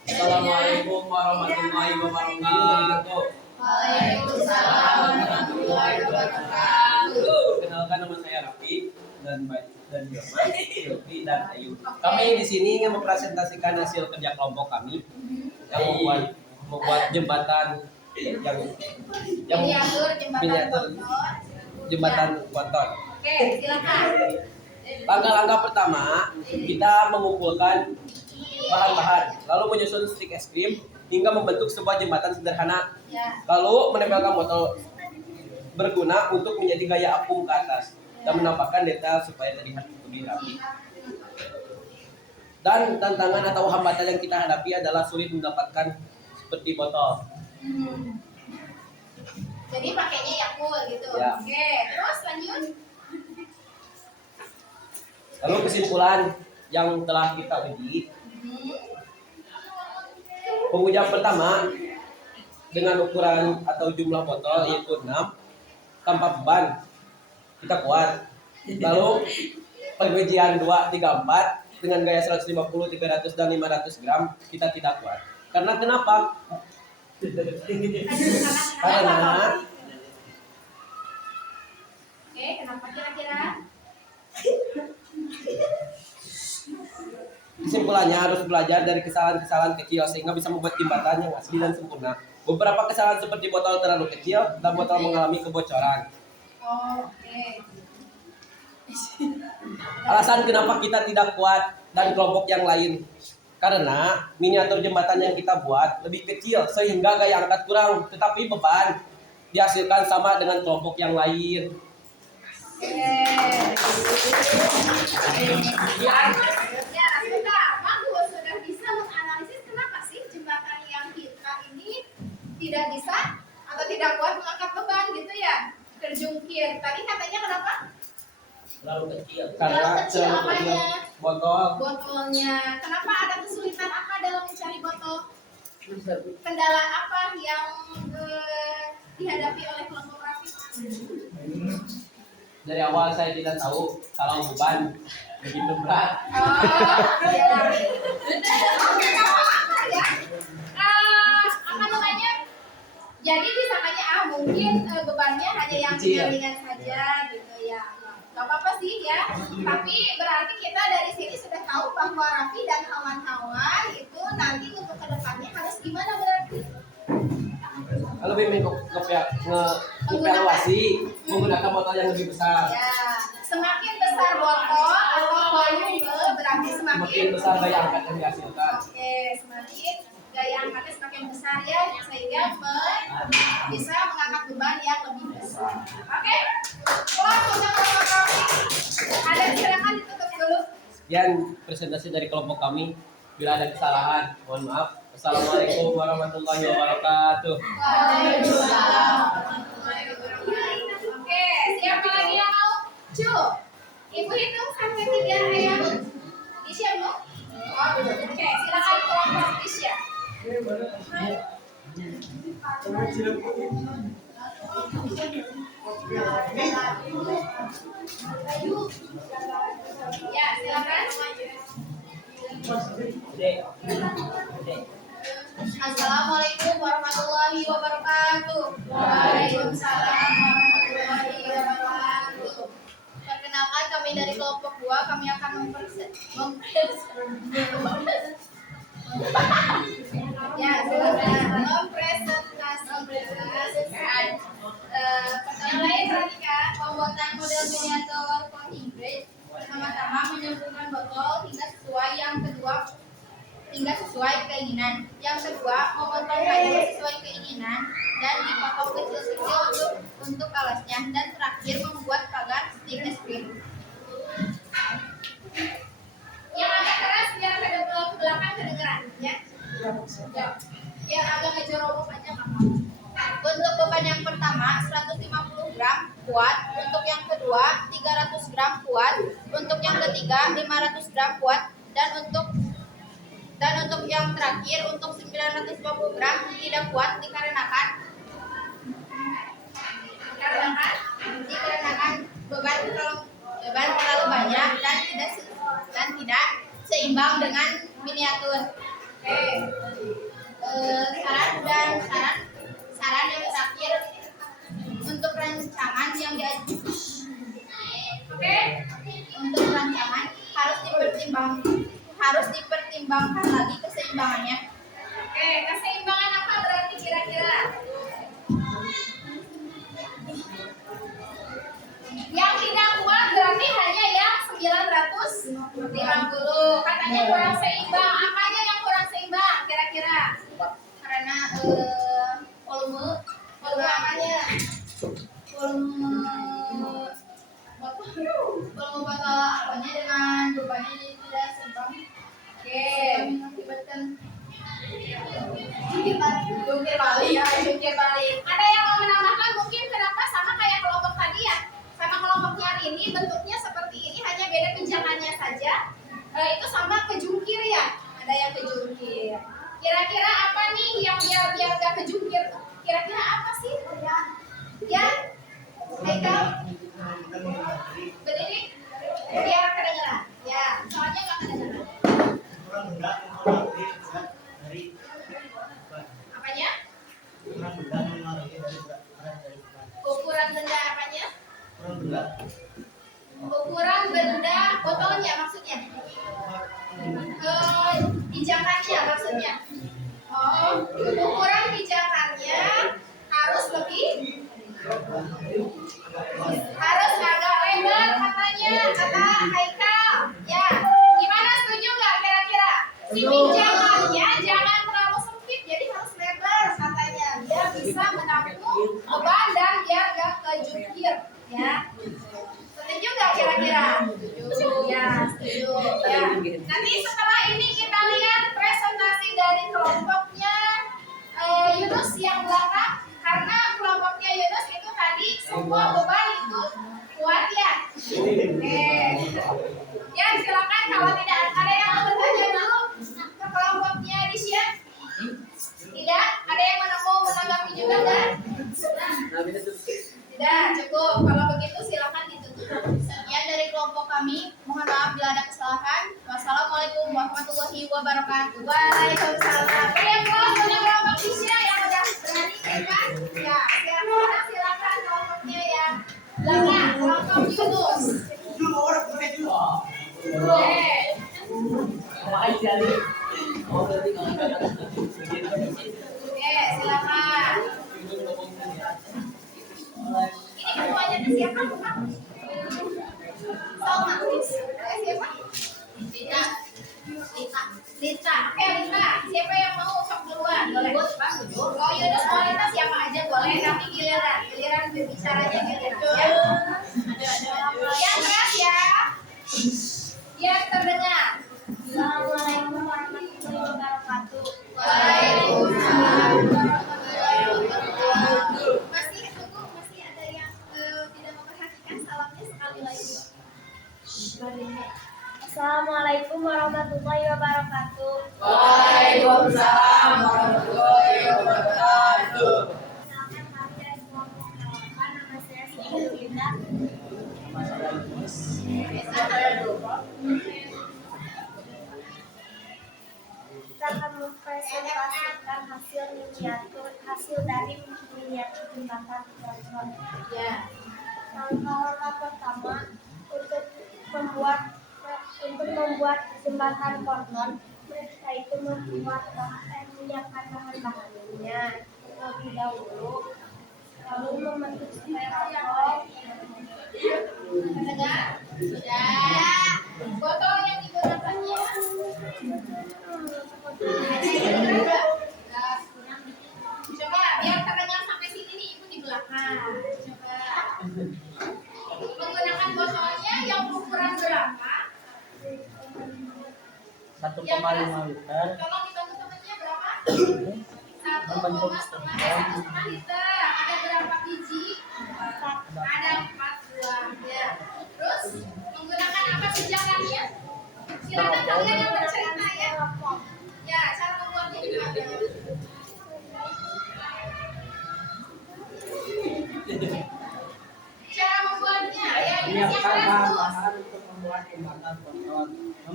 Assalamualaikum warahmatullahi wabarakatuh. Waalaikumsalam warahmatullahi wabarakatuh. Kenalkan, nama saya Raffi dan Firman, Silvi dan Ayu. Kami di sini ingin mempresentasikan hasil kerja kelompok kami yang membuat jembatan yang miniatur jembatan Bonton. Oke, silakan. Langkah-langkah pertama, kita mengumpulkan bahan-bahan, lalu menyusun stik es krim hingga membentuk sebuah jembatan sederhana. Ya. Lalu menempelkan botol berguna untuk menjadi gaya apung ke atas dan menampakkan detail supaya terlihat lebih rapi. Dan tantangan atau hambatan yang kita hadapi adalah sulit mendapatkan seperti botol. Jadi pakainya Yakult gitu. Ya. Oke, terus lanjut. Lalu kesimpulan yang telah kita uji, pengujian pertama dengan ukuran atau jumlah botol yaitu 6 tanpa beban kita kuat. Lalu pengujian 2, 3, 4 dengan gaya 150, 300 dan 500 gram kita tidak kuat. Karena kenapa? Karena Oke, kenapa kira-kira? kesimpulannya harus belajar dari kesalahan-kesalahan kecil sehingga bisa membuat jembatan yang asli dan sempurna. Beberapa kesalahan seperti botol terlalu kecil dan botol mengalami kebocoran. Oke. Alasan kenapa kita tidak kuat dan kelompok yang lain, karena miniatur jembatan yang kita buat lebih kecil sehingga gaya angkat kurang, tetapi beban dihasilkan sama dengan kelompok yang lain. Ya, sudah bagus, sudah bisa menganalisis kenapa sih jembatan yang kita ini tidak bisa atau tidak kuat mengangkat beban gitu ya, terjungkir. Tadi katanya kenapa? Terlalu kecil. Terlalu Karena kecil terlalu kecil apanya? botol. Botolnya. Kenapa ada kesulitan apa dalam mencari botol? Kendala apa yang dihadapi oleh kelompok Raffi? Dari awal saya tidak tahu kalau beban begitu berat. Oh, iya. Ya. Apa namanya? Jadi disangkanya mungkin bebannya hanya yang Kecil. ringan saja gitu ya. Gak apa-apa sih ya. Tapi berarti kita dari sini sudah tahu bahwa Raffi dan kawan-kawan itu nanti untuk kedepannya harus gimana berarti? Lebih mengevaluasi menggunakan botol yang lebih besar. Ya, semakin besar botol atau volume berarti Semakin semakin besar gaya angkat yang dihasilkan. Oke, semakin gaya angkatnya semakin besar ya, sehingga bisa mengangkat beban yang lebih besar. Oke, waktunya kelompok kami. Ada silakan ditutup dulu. Sekian presentasi dari kelompok kami. Bila ada kesalahan, mohon maaf. Assalamualaikum warahmatullahi wabarakatuh. Waalaikumsalam warahmatullahi wabarakatuh. Oke, siapa lagi yang mau? Cu, ibu hitung sampai 3 ayam. Isya bu? Oke, silakan kelompok Isya. Ya, silakan. Assalamualaikum warahmatullahi wabarakatuh. Waalaikumsalam warahmatullahi wabarakatuh. Perkenalkan, kami dari kelompok 2, kami akan mempresentasikan pertama lain perhatikan pembuatan model miniatur coffee break. Pertama-tama menyempurnakan botol hingga sesuai keinginan. Yang kedua, memotong panjang sesuai keinginan dan dipotong kecil-kecil untuk alasnya. Dan terakhir, membuat pagar stick es krim. Yang agak keras biar ke belakang kedengeran ya. Biar agak ngejorobok aja nggak apa-apa. Untuk beban yang pertama 150 gram kuat, untuk yang kedua 300 gram kuat, untuk yang ketiga 500 gram kuat, dan untuk yang terakhir untuk 950 gram tidak kuat dikarenakan dikarenakan beban terlalu banyak dan tidak seimbang dengan miniatur. Oke. Saran yang terakhir untuk rancangan yang Oke. Untuk rancangan harus dipertimbangkan lagi keseimbangannya. Oke, keseimbangan apa berarti kira-kira? Yang tidak kuat berarti hanya yang 950. Katanya kurang seimbang. Apanya yang kurang seimbang kira-kira? Karena volume apanya? Volume botol apanya dengan bebannya jadi tidak seimbang. Oke, mengakibatkan jungkir balik. Ada yang mau menambahkan mungkin kenapa sama kayak kelompok tadi ya? Sama kelompoknya ini bentuknya seperti ini, hanya beda pijakannya saja. Itu sama kejungkir ya. Ada yang kejungkir. Kira-kira apa nih yang biar gak kejungkir? Kira-kira apa sih? Ya, Haikal. Berdiri biar kedengeran. Ya, soalnya gak kedengeran. Apanya? Ukuran benda apanya? Ukuran benda botolnya maksudnya? Pijakannya maksudnya? Oh, ukuran pijakannya harus agak lebar katanya, kata Haikal. Ya, gimana, setuju nggak kira-kira? Si pijakannya jangan terlalu sempit, jadi harus lebar katanya, biar bisa menampung beban dan biar nggak kejungkir. Ya, setuju nggak kira-kira? Setuju. Ya, setuju. Ya. Nanti setelah ini kita lihat presentasi dari kelompoknya Yunus yang belakang, karena kelompoknya Yunus itu tadi semua beban itu kuat ya. Oke. Ya, silakan kalau tidak ada yang mau bertanya dulu ke kelompoknya Disya. Tidak, ada yang mau menanggapi juga kan? Tidak, cukup. Kalau begitu silakan ditutup. Sekian dari kelompok kami. Mohon maaf bila ada kesalahan. Wassalamualaikum warahmatullahi wabarakatuh. Waalaikumsalam. Yang kelompok Disya yang udah berani kan? Ya, silakan kelompoknya ya. Belakang, kelompok Yunus. Oke, silakan. Ini ketuanya siapa? Salma. Siapa? Lita. Oke, Lita. Siapa yang mau sok duluan? Boleh. Oh, Yunus mau Lita siapa aja boleh, tapi giliran berbicaranya giliran ya. Yang keras ya. Biar terdengar. Assalamualaikum warahmatullahi wabarakatuh. Waalaikumsalam warahmatullahi wabarakatuh. Masih ada yang tidak memperhatikan salamnya sekali lagi. Assalamualaikum warahmatullahi wabarakatuh. Waalaikumsalam warahmatullahi wabarakatuh. Kenalkan kami dari kelompok 8, nama saya Siti Linda. Kita akan mempresentasikan hasil dari miniatur jembatan Portland. Ya. Langkah pertama untuk membuat jembatan Portland, yaitu menyiapkan bahan-bahannya terlebih dahulu, lalu membentuk styrofoam. Mendengar? Sudah. Botol yang digunakannya. Coba biar terdengar sampai sini nih, ibu di belakang. Coba. Menggunakan botolnya yang ukuran berapa? 1,5 liter. Tolong dibantu temannya berapa? 1,5 liter. Ada berapa biji? Ada 4 buah. Ya. Terus menggunakan apa pijakannya? Silakan kalian yang bercerita ya. Ya, cara membuatnya gimana?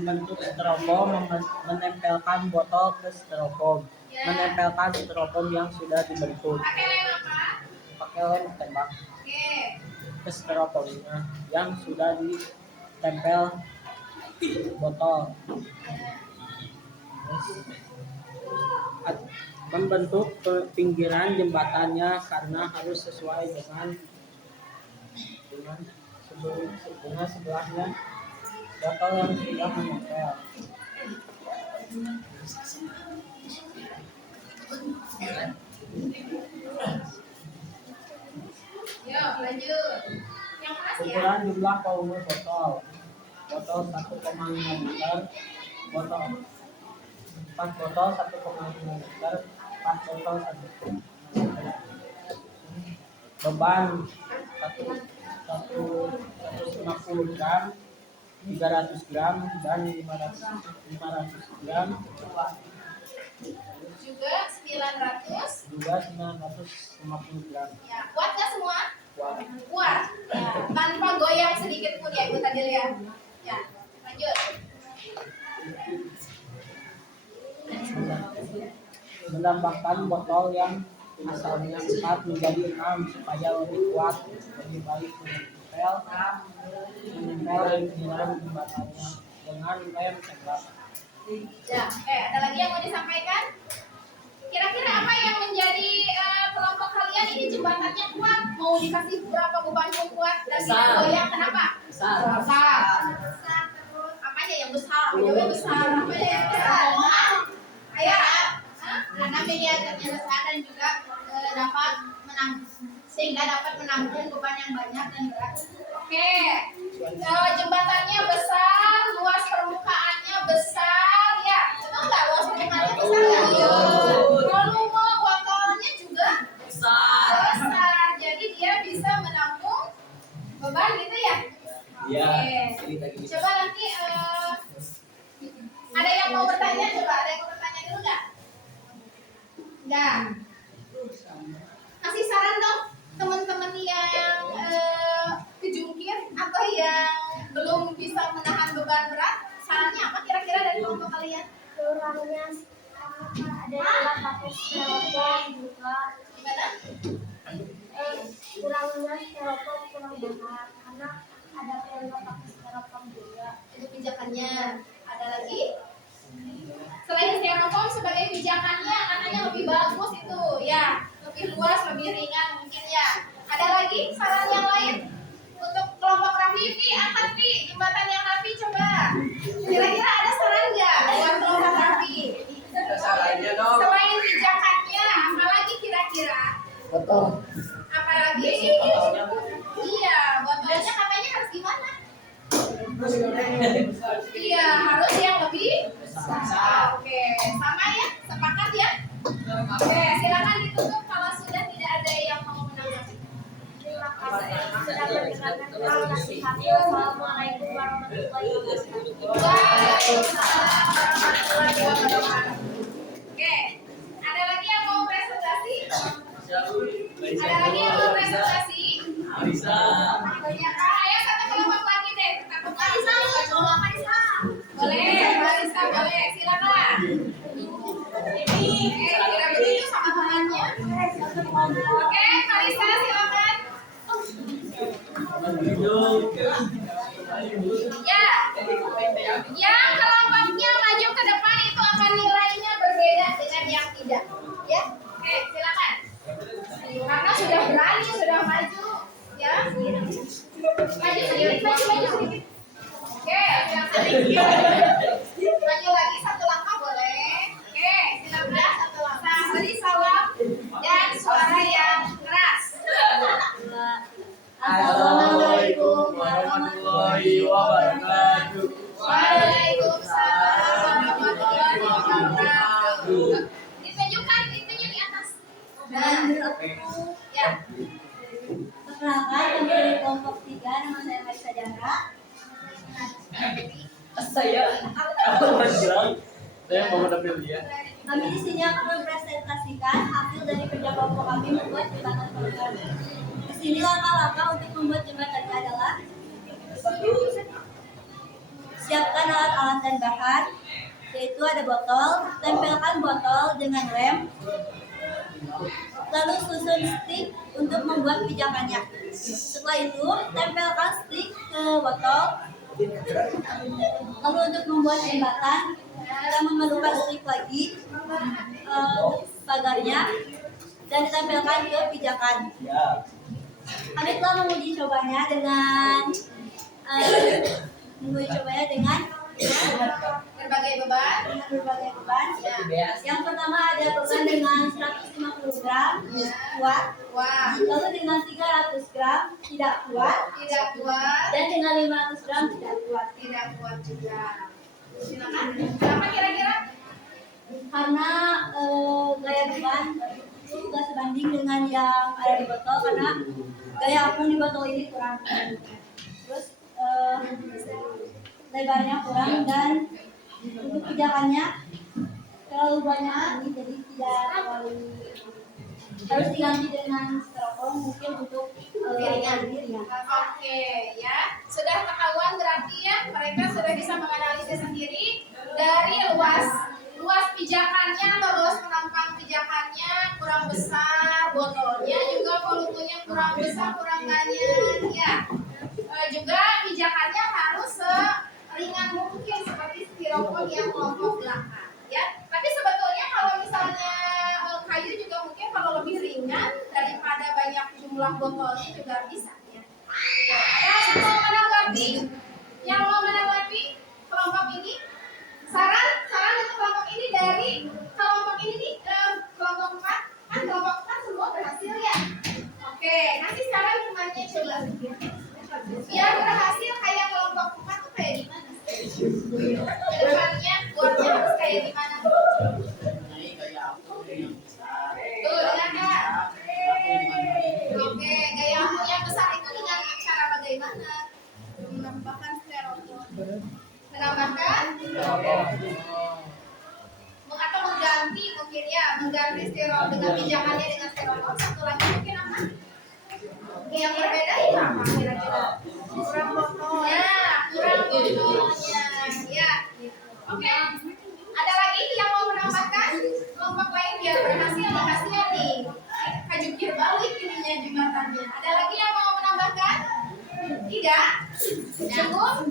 membentuk styrofoam, menempelkan botol ke styrofoam, menempelkan styrofoam yang sudah dibentuk, Pakai lem apa? pakai lem tembak Oke. ke styrofoamnya yang sudah ditempel botol. Membentuk pinggiran jembatannya karena harus sesuai dengan sebelahnya botol yang sudah menempel. Yuk, lanjut. Yang keras ya. Ukuran jumlah volume botol 1,5 liter, botol 4 botol 1,5 liter, 4 botol 1,5 liter. Beban 150 gram, 300 gram, dan 500 gram, Juga 900. juga 950 gram. Ya, kuat nggak semua? Kuat. Kuat. Ya, tanpa goyang sedikit pun ya, Ibu tadi lihat. Ya, lanjut. Menambahkan botol yang asalnya 4 menjadi 6 supaya lebih kuat, lebih baik menempel pinggiran jembatannya dengan lem tembak. Ya, oke. Ada lagi yang mau disampaikan? Kira-kira apa yang menjadi kelompok kalian ini jembatannya kuat? Mau dikasih berapa beban pun kuat dan tidak goyang? Kenapa? Besar. Apanya yang besar? Apanya yang besar? Apanya yang besar? Ayo. Karena mediatornya besar dan juga dapat sehingga dapat menampung beban yang banyak dan berat. Oke. Jembatannya besar, luas permukaannya besar, ya. Betul nggak luas permukaannya besar nggak? Volume botolnya juga besar. Jadi dia bisa menampung beban gitu ya. Iya. Oke. Coba nanti ada yang mau bertanya? Coba ada yang mau bertanya dulu nggak? Nggak. Kasih saran dong teman-teman yang kejungkir atau yang belum bisa menahan beban berat. Sarannya apa kira-kira dari kelompok kalian? Kurangnya ada yang pakai styrofoam juga. Gimana? Kurangnya styrofoam kurang berat karena ada yang nggak pakai styrofoam juga. Itu pijakannya. Ada lagi? Selain styrofoam sebagai pijakannya katanya lebih bagus itu ya, lebih luas, lebih ringan mungkin ya. Ada lagi saran yang lain untuk kelompok Raffi? Angkat Pi, jembatan yang Raffi coba. Kira-kira ada saran nggak buat kelompok Raffi? Sarannya dong. Selain pijakannya, apa lagi kira-kira? Botol. Apa lagi? Iya, botolnya katanya harus gimana? Iya, harus yang lebih besar. Oke, sama ya? Sepakat ya? Oke, silakan ditutup kalau sudah tidak ada yang mau menanggapi. Terima kasih sudah mendengarkan presentasi kami. Wassalamualaikum warahmatullahi wabarakatuh. Waalaikumsalam warahmatullahi wabarakatuh. Oke, ada lagi yang mau presentasi? Ada lagi yang mau presentasi? Bisa. Ya, ayo satu kelompok lagi deh. Satu Marisa, coba Marisa. Boleh, Marisa boleh. Silakan. Kira begitu sama temannya. Oke, Marisa silakan. Ya, yang kelompoknya maju ke depan itu akan nilainya berbeda dengan yang tidak. Ya, oke silakan. Karena sudah berani, sudah maju. Ya, maju sedikit, maju sedikit. Oke, silakan. Maju lagi satu langkah boleh. Oke, silakan satu langkah. Beri salam dan suara yang keras. Assalamualaikum warahmatullahi wabarakatuh. Waalaikumsalam warahmatullahi wabarakatuh. Ditunjukkan di atas. Nah, ya. Perkenalkan, kami dari kelompok 3, nama saya Marisa Jara. Saya mau menampil dia. Kami di sini akan mempresentasikan hasil dari kerja kelompok kami membuat jembatan pelengkap. Di sini langkah-langkah untuk membuat jembatan adalah Siapkan alat-alat dan bahan, yaitu ada botol. Tempelkan botol dengan lem. Lalu susun stik untuk membuat pijakannya. Setelah itu, tempelkan stik ke botol. Lalu untuk membuat jembatan, kita memerlukan stik lagi, pagarnya, dan ditempelkan ke pijakan. Kami telah menguji cobanya dengan Berbagai beban. Ya. Yang pertama ada beban dengan 150 gram kuat, Wah, lalu dengan 300 gram tidak kuat, tidak kuat, dan dengan 500 gram tidak kuat. tidak kuat juga. Silakan. Kenapa kira-kira? Karena gaya beban itu tidak sebanding dengan yang ada di botol, karena gaya apung di botol ini kurang. Terus lebarnya kurang, dan untuk pijakannya terlalu banyak, jadi tidak terlalu, harus diganti dengan styrofoam mungkin untuk ringan. Oke, ya. Sudah ketahuan berarti ya, mereka sudah bisa menganalisis sendiri dari luas pijakannya atau luas penampang pijakannya kurang besar, botolnya juga volumenya kurang besar, kurang banyak, ya. Juga pijakannya harus seringan mungkin seperti styrofoam yang kelompok belakang, ya. Tapi sebetulnya kalau misalnya kayu juga mungkin kalau lebih ringan daripada banyak jumlah botolnya juga bisa, ya. Ada yang mau menanggapi? Yang mau menanggapi kelompok ini? Saran untuk kelompok ini dari kelompok ini nih, kelompok 4, kan kelompok 4 semua berhasil ya. Oke, kasih saran temannya coba. Biar berhasil kayak kelompok 4 tuh kayak gimana? Kedepannya buatnya harus kayak gimana? Tuh, dengar nggak? Oke, gaya aku yang besar itu dengan cara bagaimana? Menambahkan styrofoam. Menambahkan? Atau mengganti mungkin ya, mengganti styrofoam dengan pijakannya dengan styrofoam. Satu lagi mungkin apa? Yang berbeda itu apa kira-kira? Kurang botolnya. Kurang botolnya. Ya. Oke. Ada lagi yang mau menambahkan? Kelompok lain biar berhasil nih. Kajukir balik ininya jembatannya. Ada lagi yang mau menambahkan? Tidak? Cukup.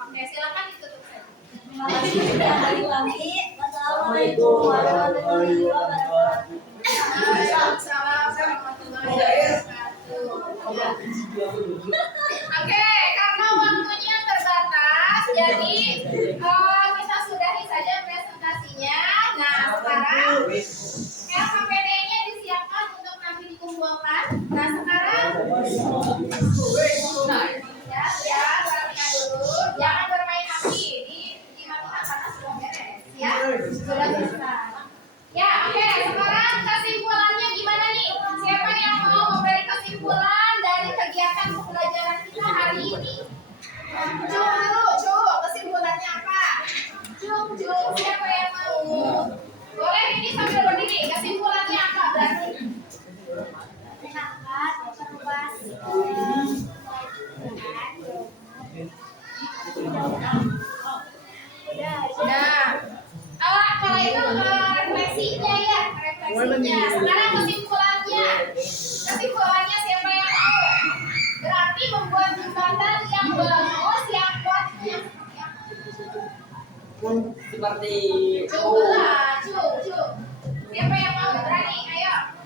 Oke, silakan ditutup saja. Terima kasih sudah hadir kami. Wassalamualaikum warahmatullahi wabarakatuh. Waalaikumsalam warahmatullahi wabarakatuh. Oke, karena waktunya terbatas, jadi kita sudahi saja presentasinya. Nah, sekarang LKPD-nya disiapkan untuk nanti dikumpulkan. Nah, sekarang ya, perhatikan dulu. Jangan bermain api di mana karena sudah beres. Ya, sudah selesai. Ya, oke. Sekarang kesimpulannya gimana nih? Siapa yang mau memberi kesimpulan dari kegiatan pembelajaran kita hari ini? Cung dulu, kesimpulannya apa? Cung, siapa yang mau? Boleh ini sambil berdiri. Kesimpulannya apa berarti? Mengangkat, memperluas Nah, kalau itu refleksinya ya, refleksinya. Sekarang kesimpulannya siapa yang mau? Berarti membuat jembatan yang bagus, yang kuat, yang Seperti coba, siapa yang mau berani? Ayo,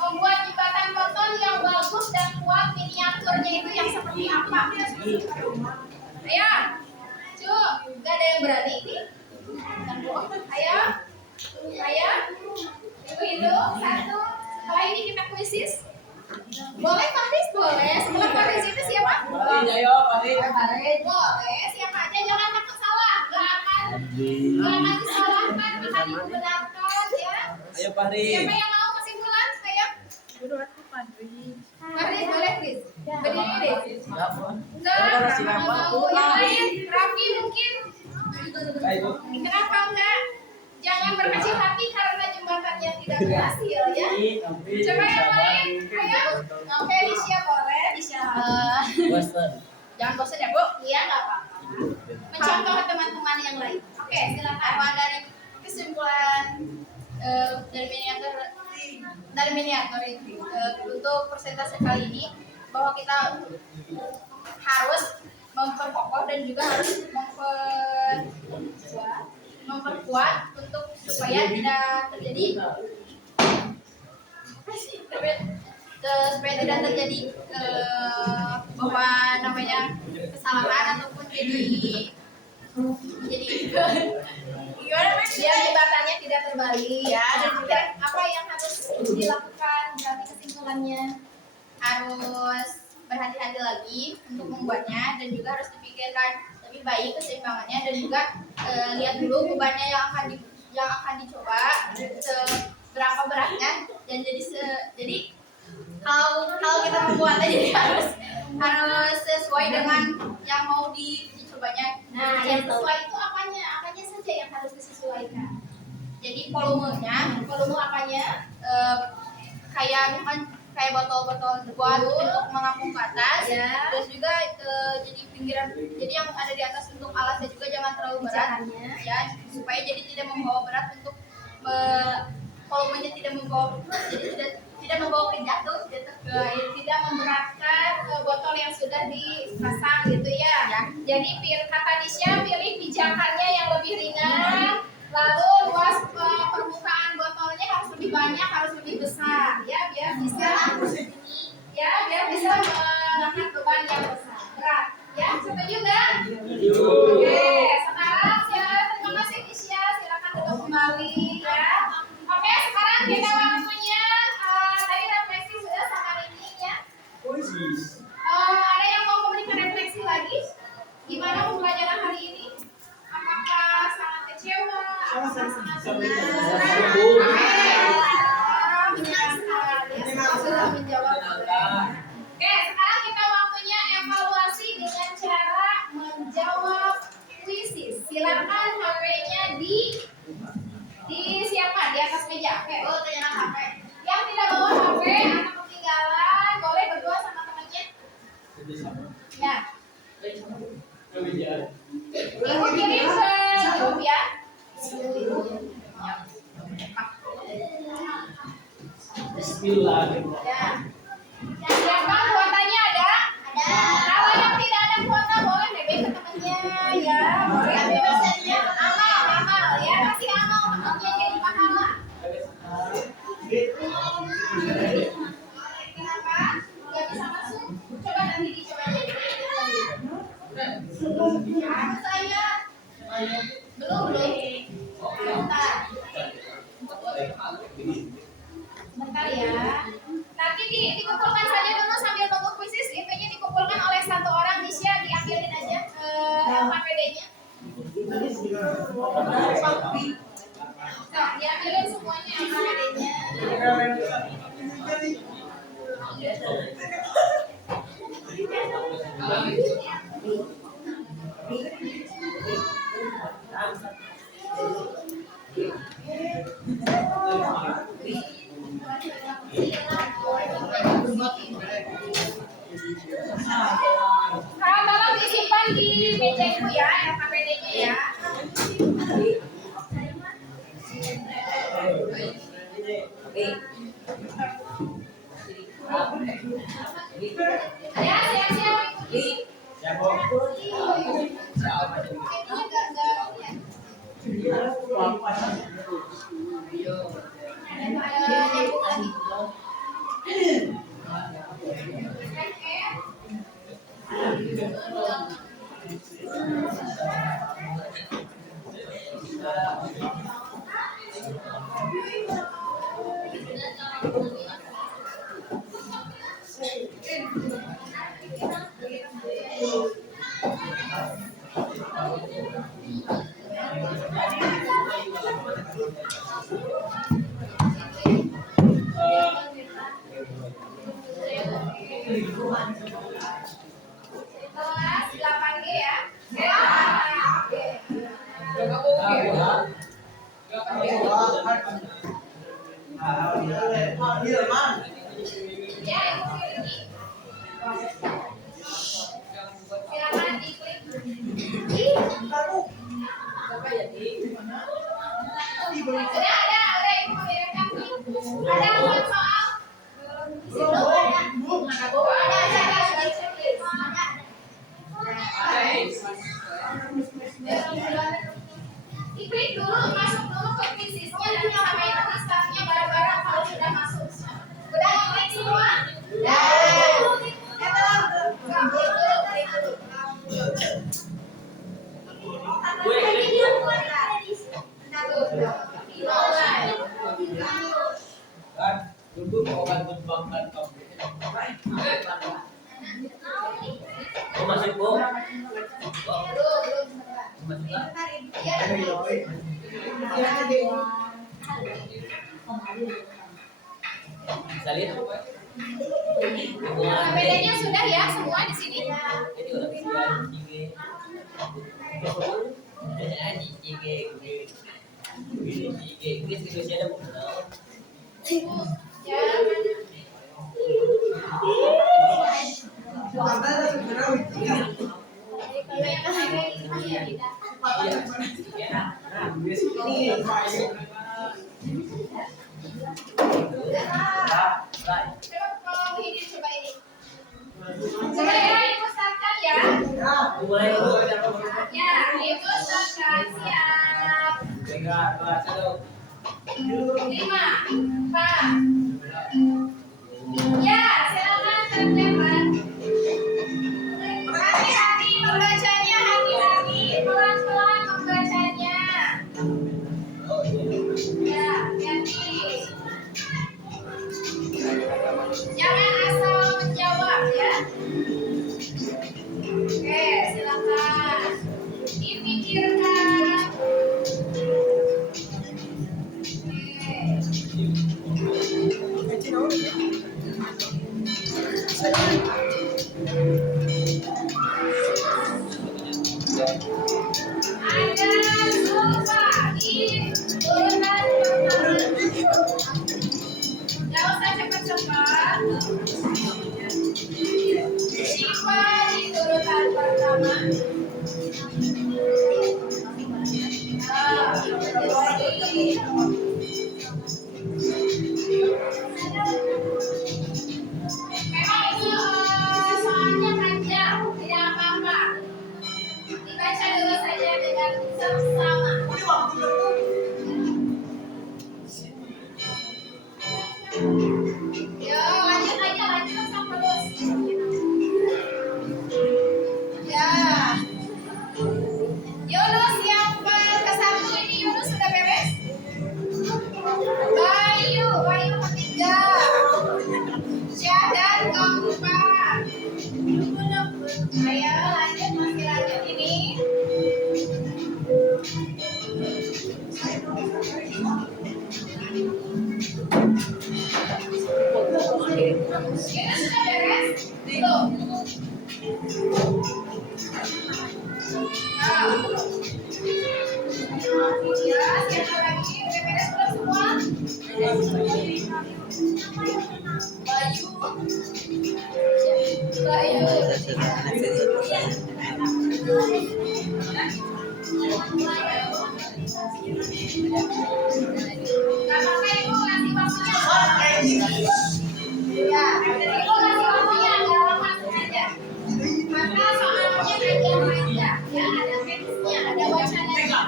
membuat jembatan beton yang bagus dan kuat, miniaturnya itu yang seperti apa? Ayo, gak ada yang berani nih? Ayo, hitung, satu. Setelah ini kita kuisis. Boleh Faris? Boleh. Sebelah Faris itu siapa? Faris. Boleh, siapa aja, jangan takut salah. Gak akan disalahkan, akan dibenarkan ya. Ayo Fahri. Siapa yang mau kesimpulan? Ayo. Faris, boleh Chris? Berdiri deh. Enggak mau. Yang lain, Raffi mungkin. Kenapa enggak? Jangan berkecil hati karena jembatannya tidak berhasil ya. Coba yang lain, ayo. Felicia boleh, Felicia. Jangan bosan ya, Bu. Iya, nggak apa-apa. Mencontoh teman-teman yang lain. Oke, silakan. Awal dari kesimpulan dari miniatur ini untuk persentase kali ini bahwa kita harus memperkokoh dan juga harus memperkuat untuk supaya tidak terjadi supaya tidak terjadi bahwa namanya kesalahan ataupun jadi gimana Mas? Biar jebakannya tidak terbalik. Ya, dan juga Apa yang harus dilakukan? Berarti kesimpulannya. harus berhati-hati lagi untuk membuatnya dan juga harus dipikirkan lebih baik keseimbangannya dan juga lihat dulu bebannya yang akan dicoba seberapa beratnya dan jadi kalau kita membuatnya jadi harus sesuai dengan yang mau dicobanya. Nah, yang sesuai itu apanya? Apanya saja yang harus disesuaikan? Jadi volume apanya kayak botol-botol buat untuk mengapung ke atas, Ya. terus juga jadi pinggiran, jadi yang ada di atas untuk alasnya juga jangan terlalu berat, Pijakannya. ya supaya jadi tidak membawa berat untuk volumenya tidak membawa, jadi tidak membawa ke jatuh ke air, Tidak memberatkan botol yang sudah dipasang gitu ya. Jadi kata Nisha pilih pijakannya yang lebih ringan. Lalu luas permukaan botolnya harus lebih banyak, harus lebih besar ya biar bisa mengangkat beban yang besar. Berat. Ya, setuju nggak? Oke, sekarang terima kasih Nisha, silakan duduk kembali ya. Oke, sekarang kita waktunya tadi refleksi sudah sama ini ya. Ada yang mau memberikan refleksi lagi? Gimana pembelajaran hari ini? Apakah sangat kecewa? Apakah sangat senang? Sudah menjawab. Oke, sekarang kita waktunya evaluasi dengan cara menjawab kuisis. Silakan HP-nya disiapkan di atas meja. Oke. oh ternyata HP. Yang tidak bawa HP atau ketinggalan boleh berdua sama temannya. Ya. Ibu kirim ke grup ya. Bismillahirrahmanirrahim. Ya. Yang siapkan kuotanya ada? Ada. Kalau yang tidak ada kuota boleh nebeng ke temannya ya. Boleh. Tapi persennya amal ya. Kasih amal temannya jadi pahala. Kenapa? Gak bisa masuk? Coba nanti dicoba jadi. Harus saya. Belum. Bentar ya. Nanti dikumpulkan saja dulu sambil tunggu kuisis. Intinya dikumpulkan oleh satu orang. Nisha diambilin aja HPD-nya. Nah, diambilin semuanya HPD-nya. Kalau tolong disimpan di meja ibu ya, HPD-nya ya. Ya, siap-siap. Kelas 8G ya. Ya, Ibu Firly. Ada ibu membereskan nih. Ada empat soal. Di situ ada. Diklik dulu, masuk dulu ke krisisnya dan samain nanti startnya bareng-bareng kalau sudah masuk. Udah klik semua? Kan dulu obat berbangkan kamu. Oh, masuk Bu. Bisa lihat? Bedanya sudah ya semua di sini. Jadi orang siang Ya. Coba kalau ini coba ini. Coba ya, ibu startkan ya. Ya, ibu startkan siap. 5, 4. Ya, silakan terdepan. Hati-hati membacanya, hati-hati pelan-pelan membacanya. Ya, hati. Jangan asal menjawab ya. Oke, silakan dipikirkan. Ada lupa di urutan pertama. Gak usah cepat-cepat. Siapa di urutan pertama? Memang itu soalnya panjang, tidak apa-apa. Dibaca dulu saja dengan seksama. Yo, lanjut terus. Ya. Yunus yang ke-1 ini Yunus sudah beres? Bayu ketiga. Syahadat keempat. Ayo lanjut, masih lanjut ini. Yunus sudah beres? Belum. Nah. Ya, siapa lagi? Udah beres belum semua? Bayu Gak apa-apa ibu ngasih waktunya. Ya, ibu ngasih waktunya agak lama sengaja. Maka soalnya panjang aja. Ya, ada teksnya, ada wacananya.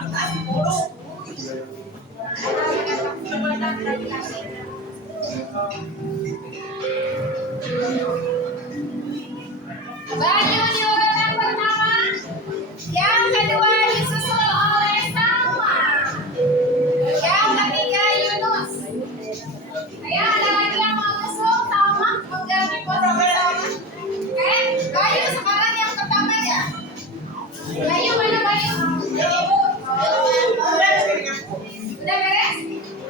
Bayu di urutan pertama. Yang kedua disusul oleh Salma. Yang ketiga Yunus. Ya, ada lagi yang mau usul Salma mengganti posisi Salma. Oke, Bayu sekarang yang pertama ya. Bayu mana Bayu? Udah beres?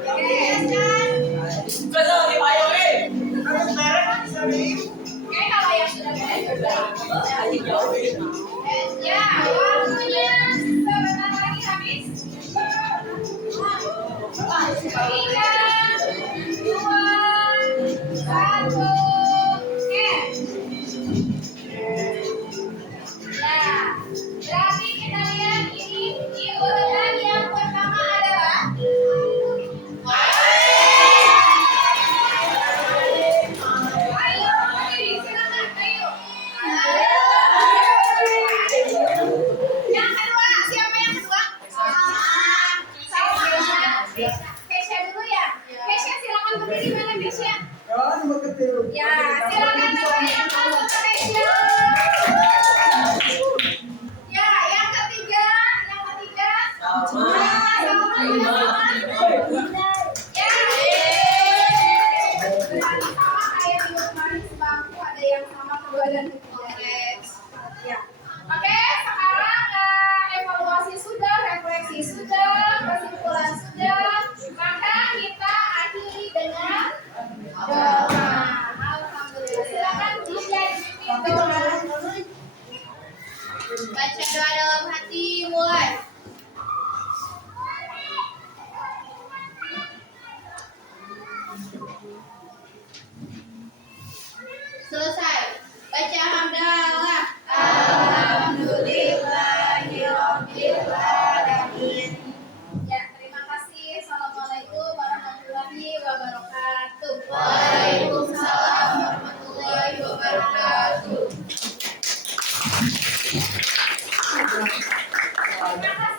Oke, kan? Keisha? Kan begitu. Ya, silakan namanya yang masuk ke Keisha. Ya, yang ketiga. Sama. Ya. Sama kayak minggu kemarin sebangku ada yang sama kedua dan ketiga. Ya. Oke, sekarang evaluasi sudah, refleksi sudah, kesimpulan sudah. Maka kita akhiri dengan doa. Alhamdulillah. Silakan dipimpin doa. Baca doa dalam hati, mulai. Selesai. Baca hamdalah. Alhamdulillahirabbil alamin. Ya, terima kasih. Assalamualaikum warahmatullahi wabarakatuh. Waalaikumsalam warahmatullahi wabarakatuh. Terima kasih.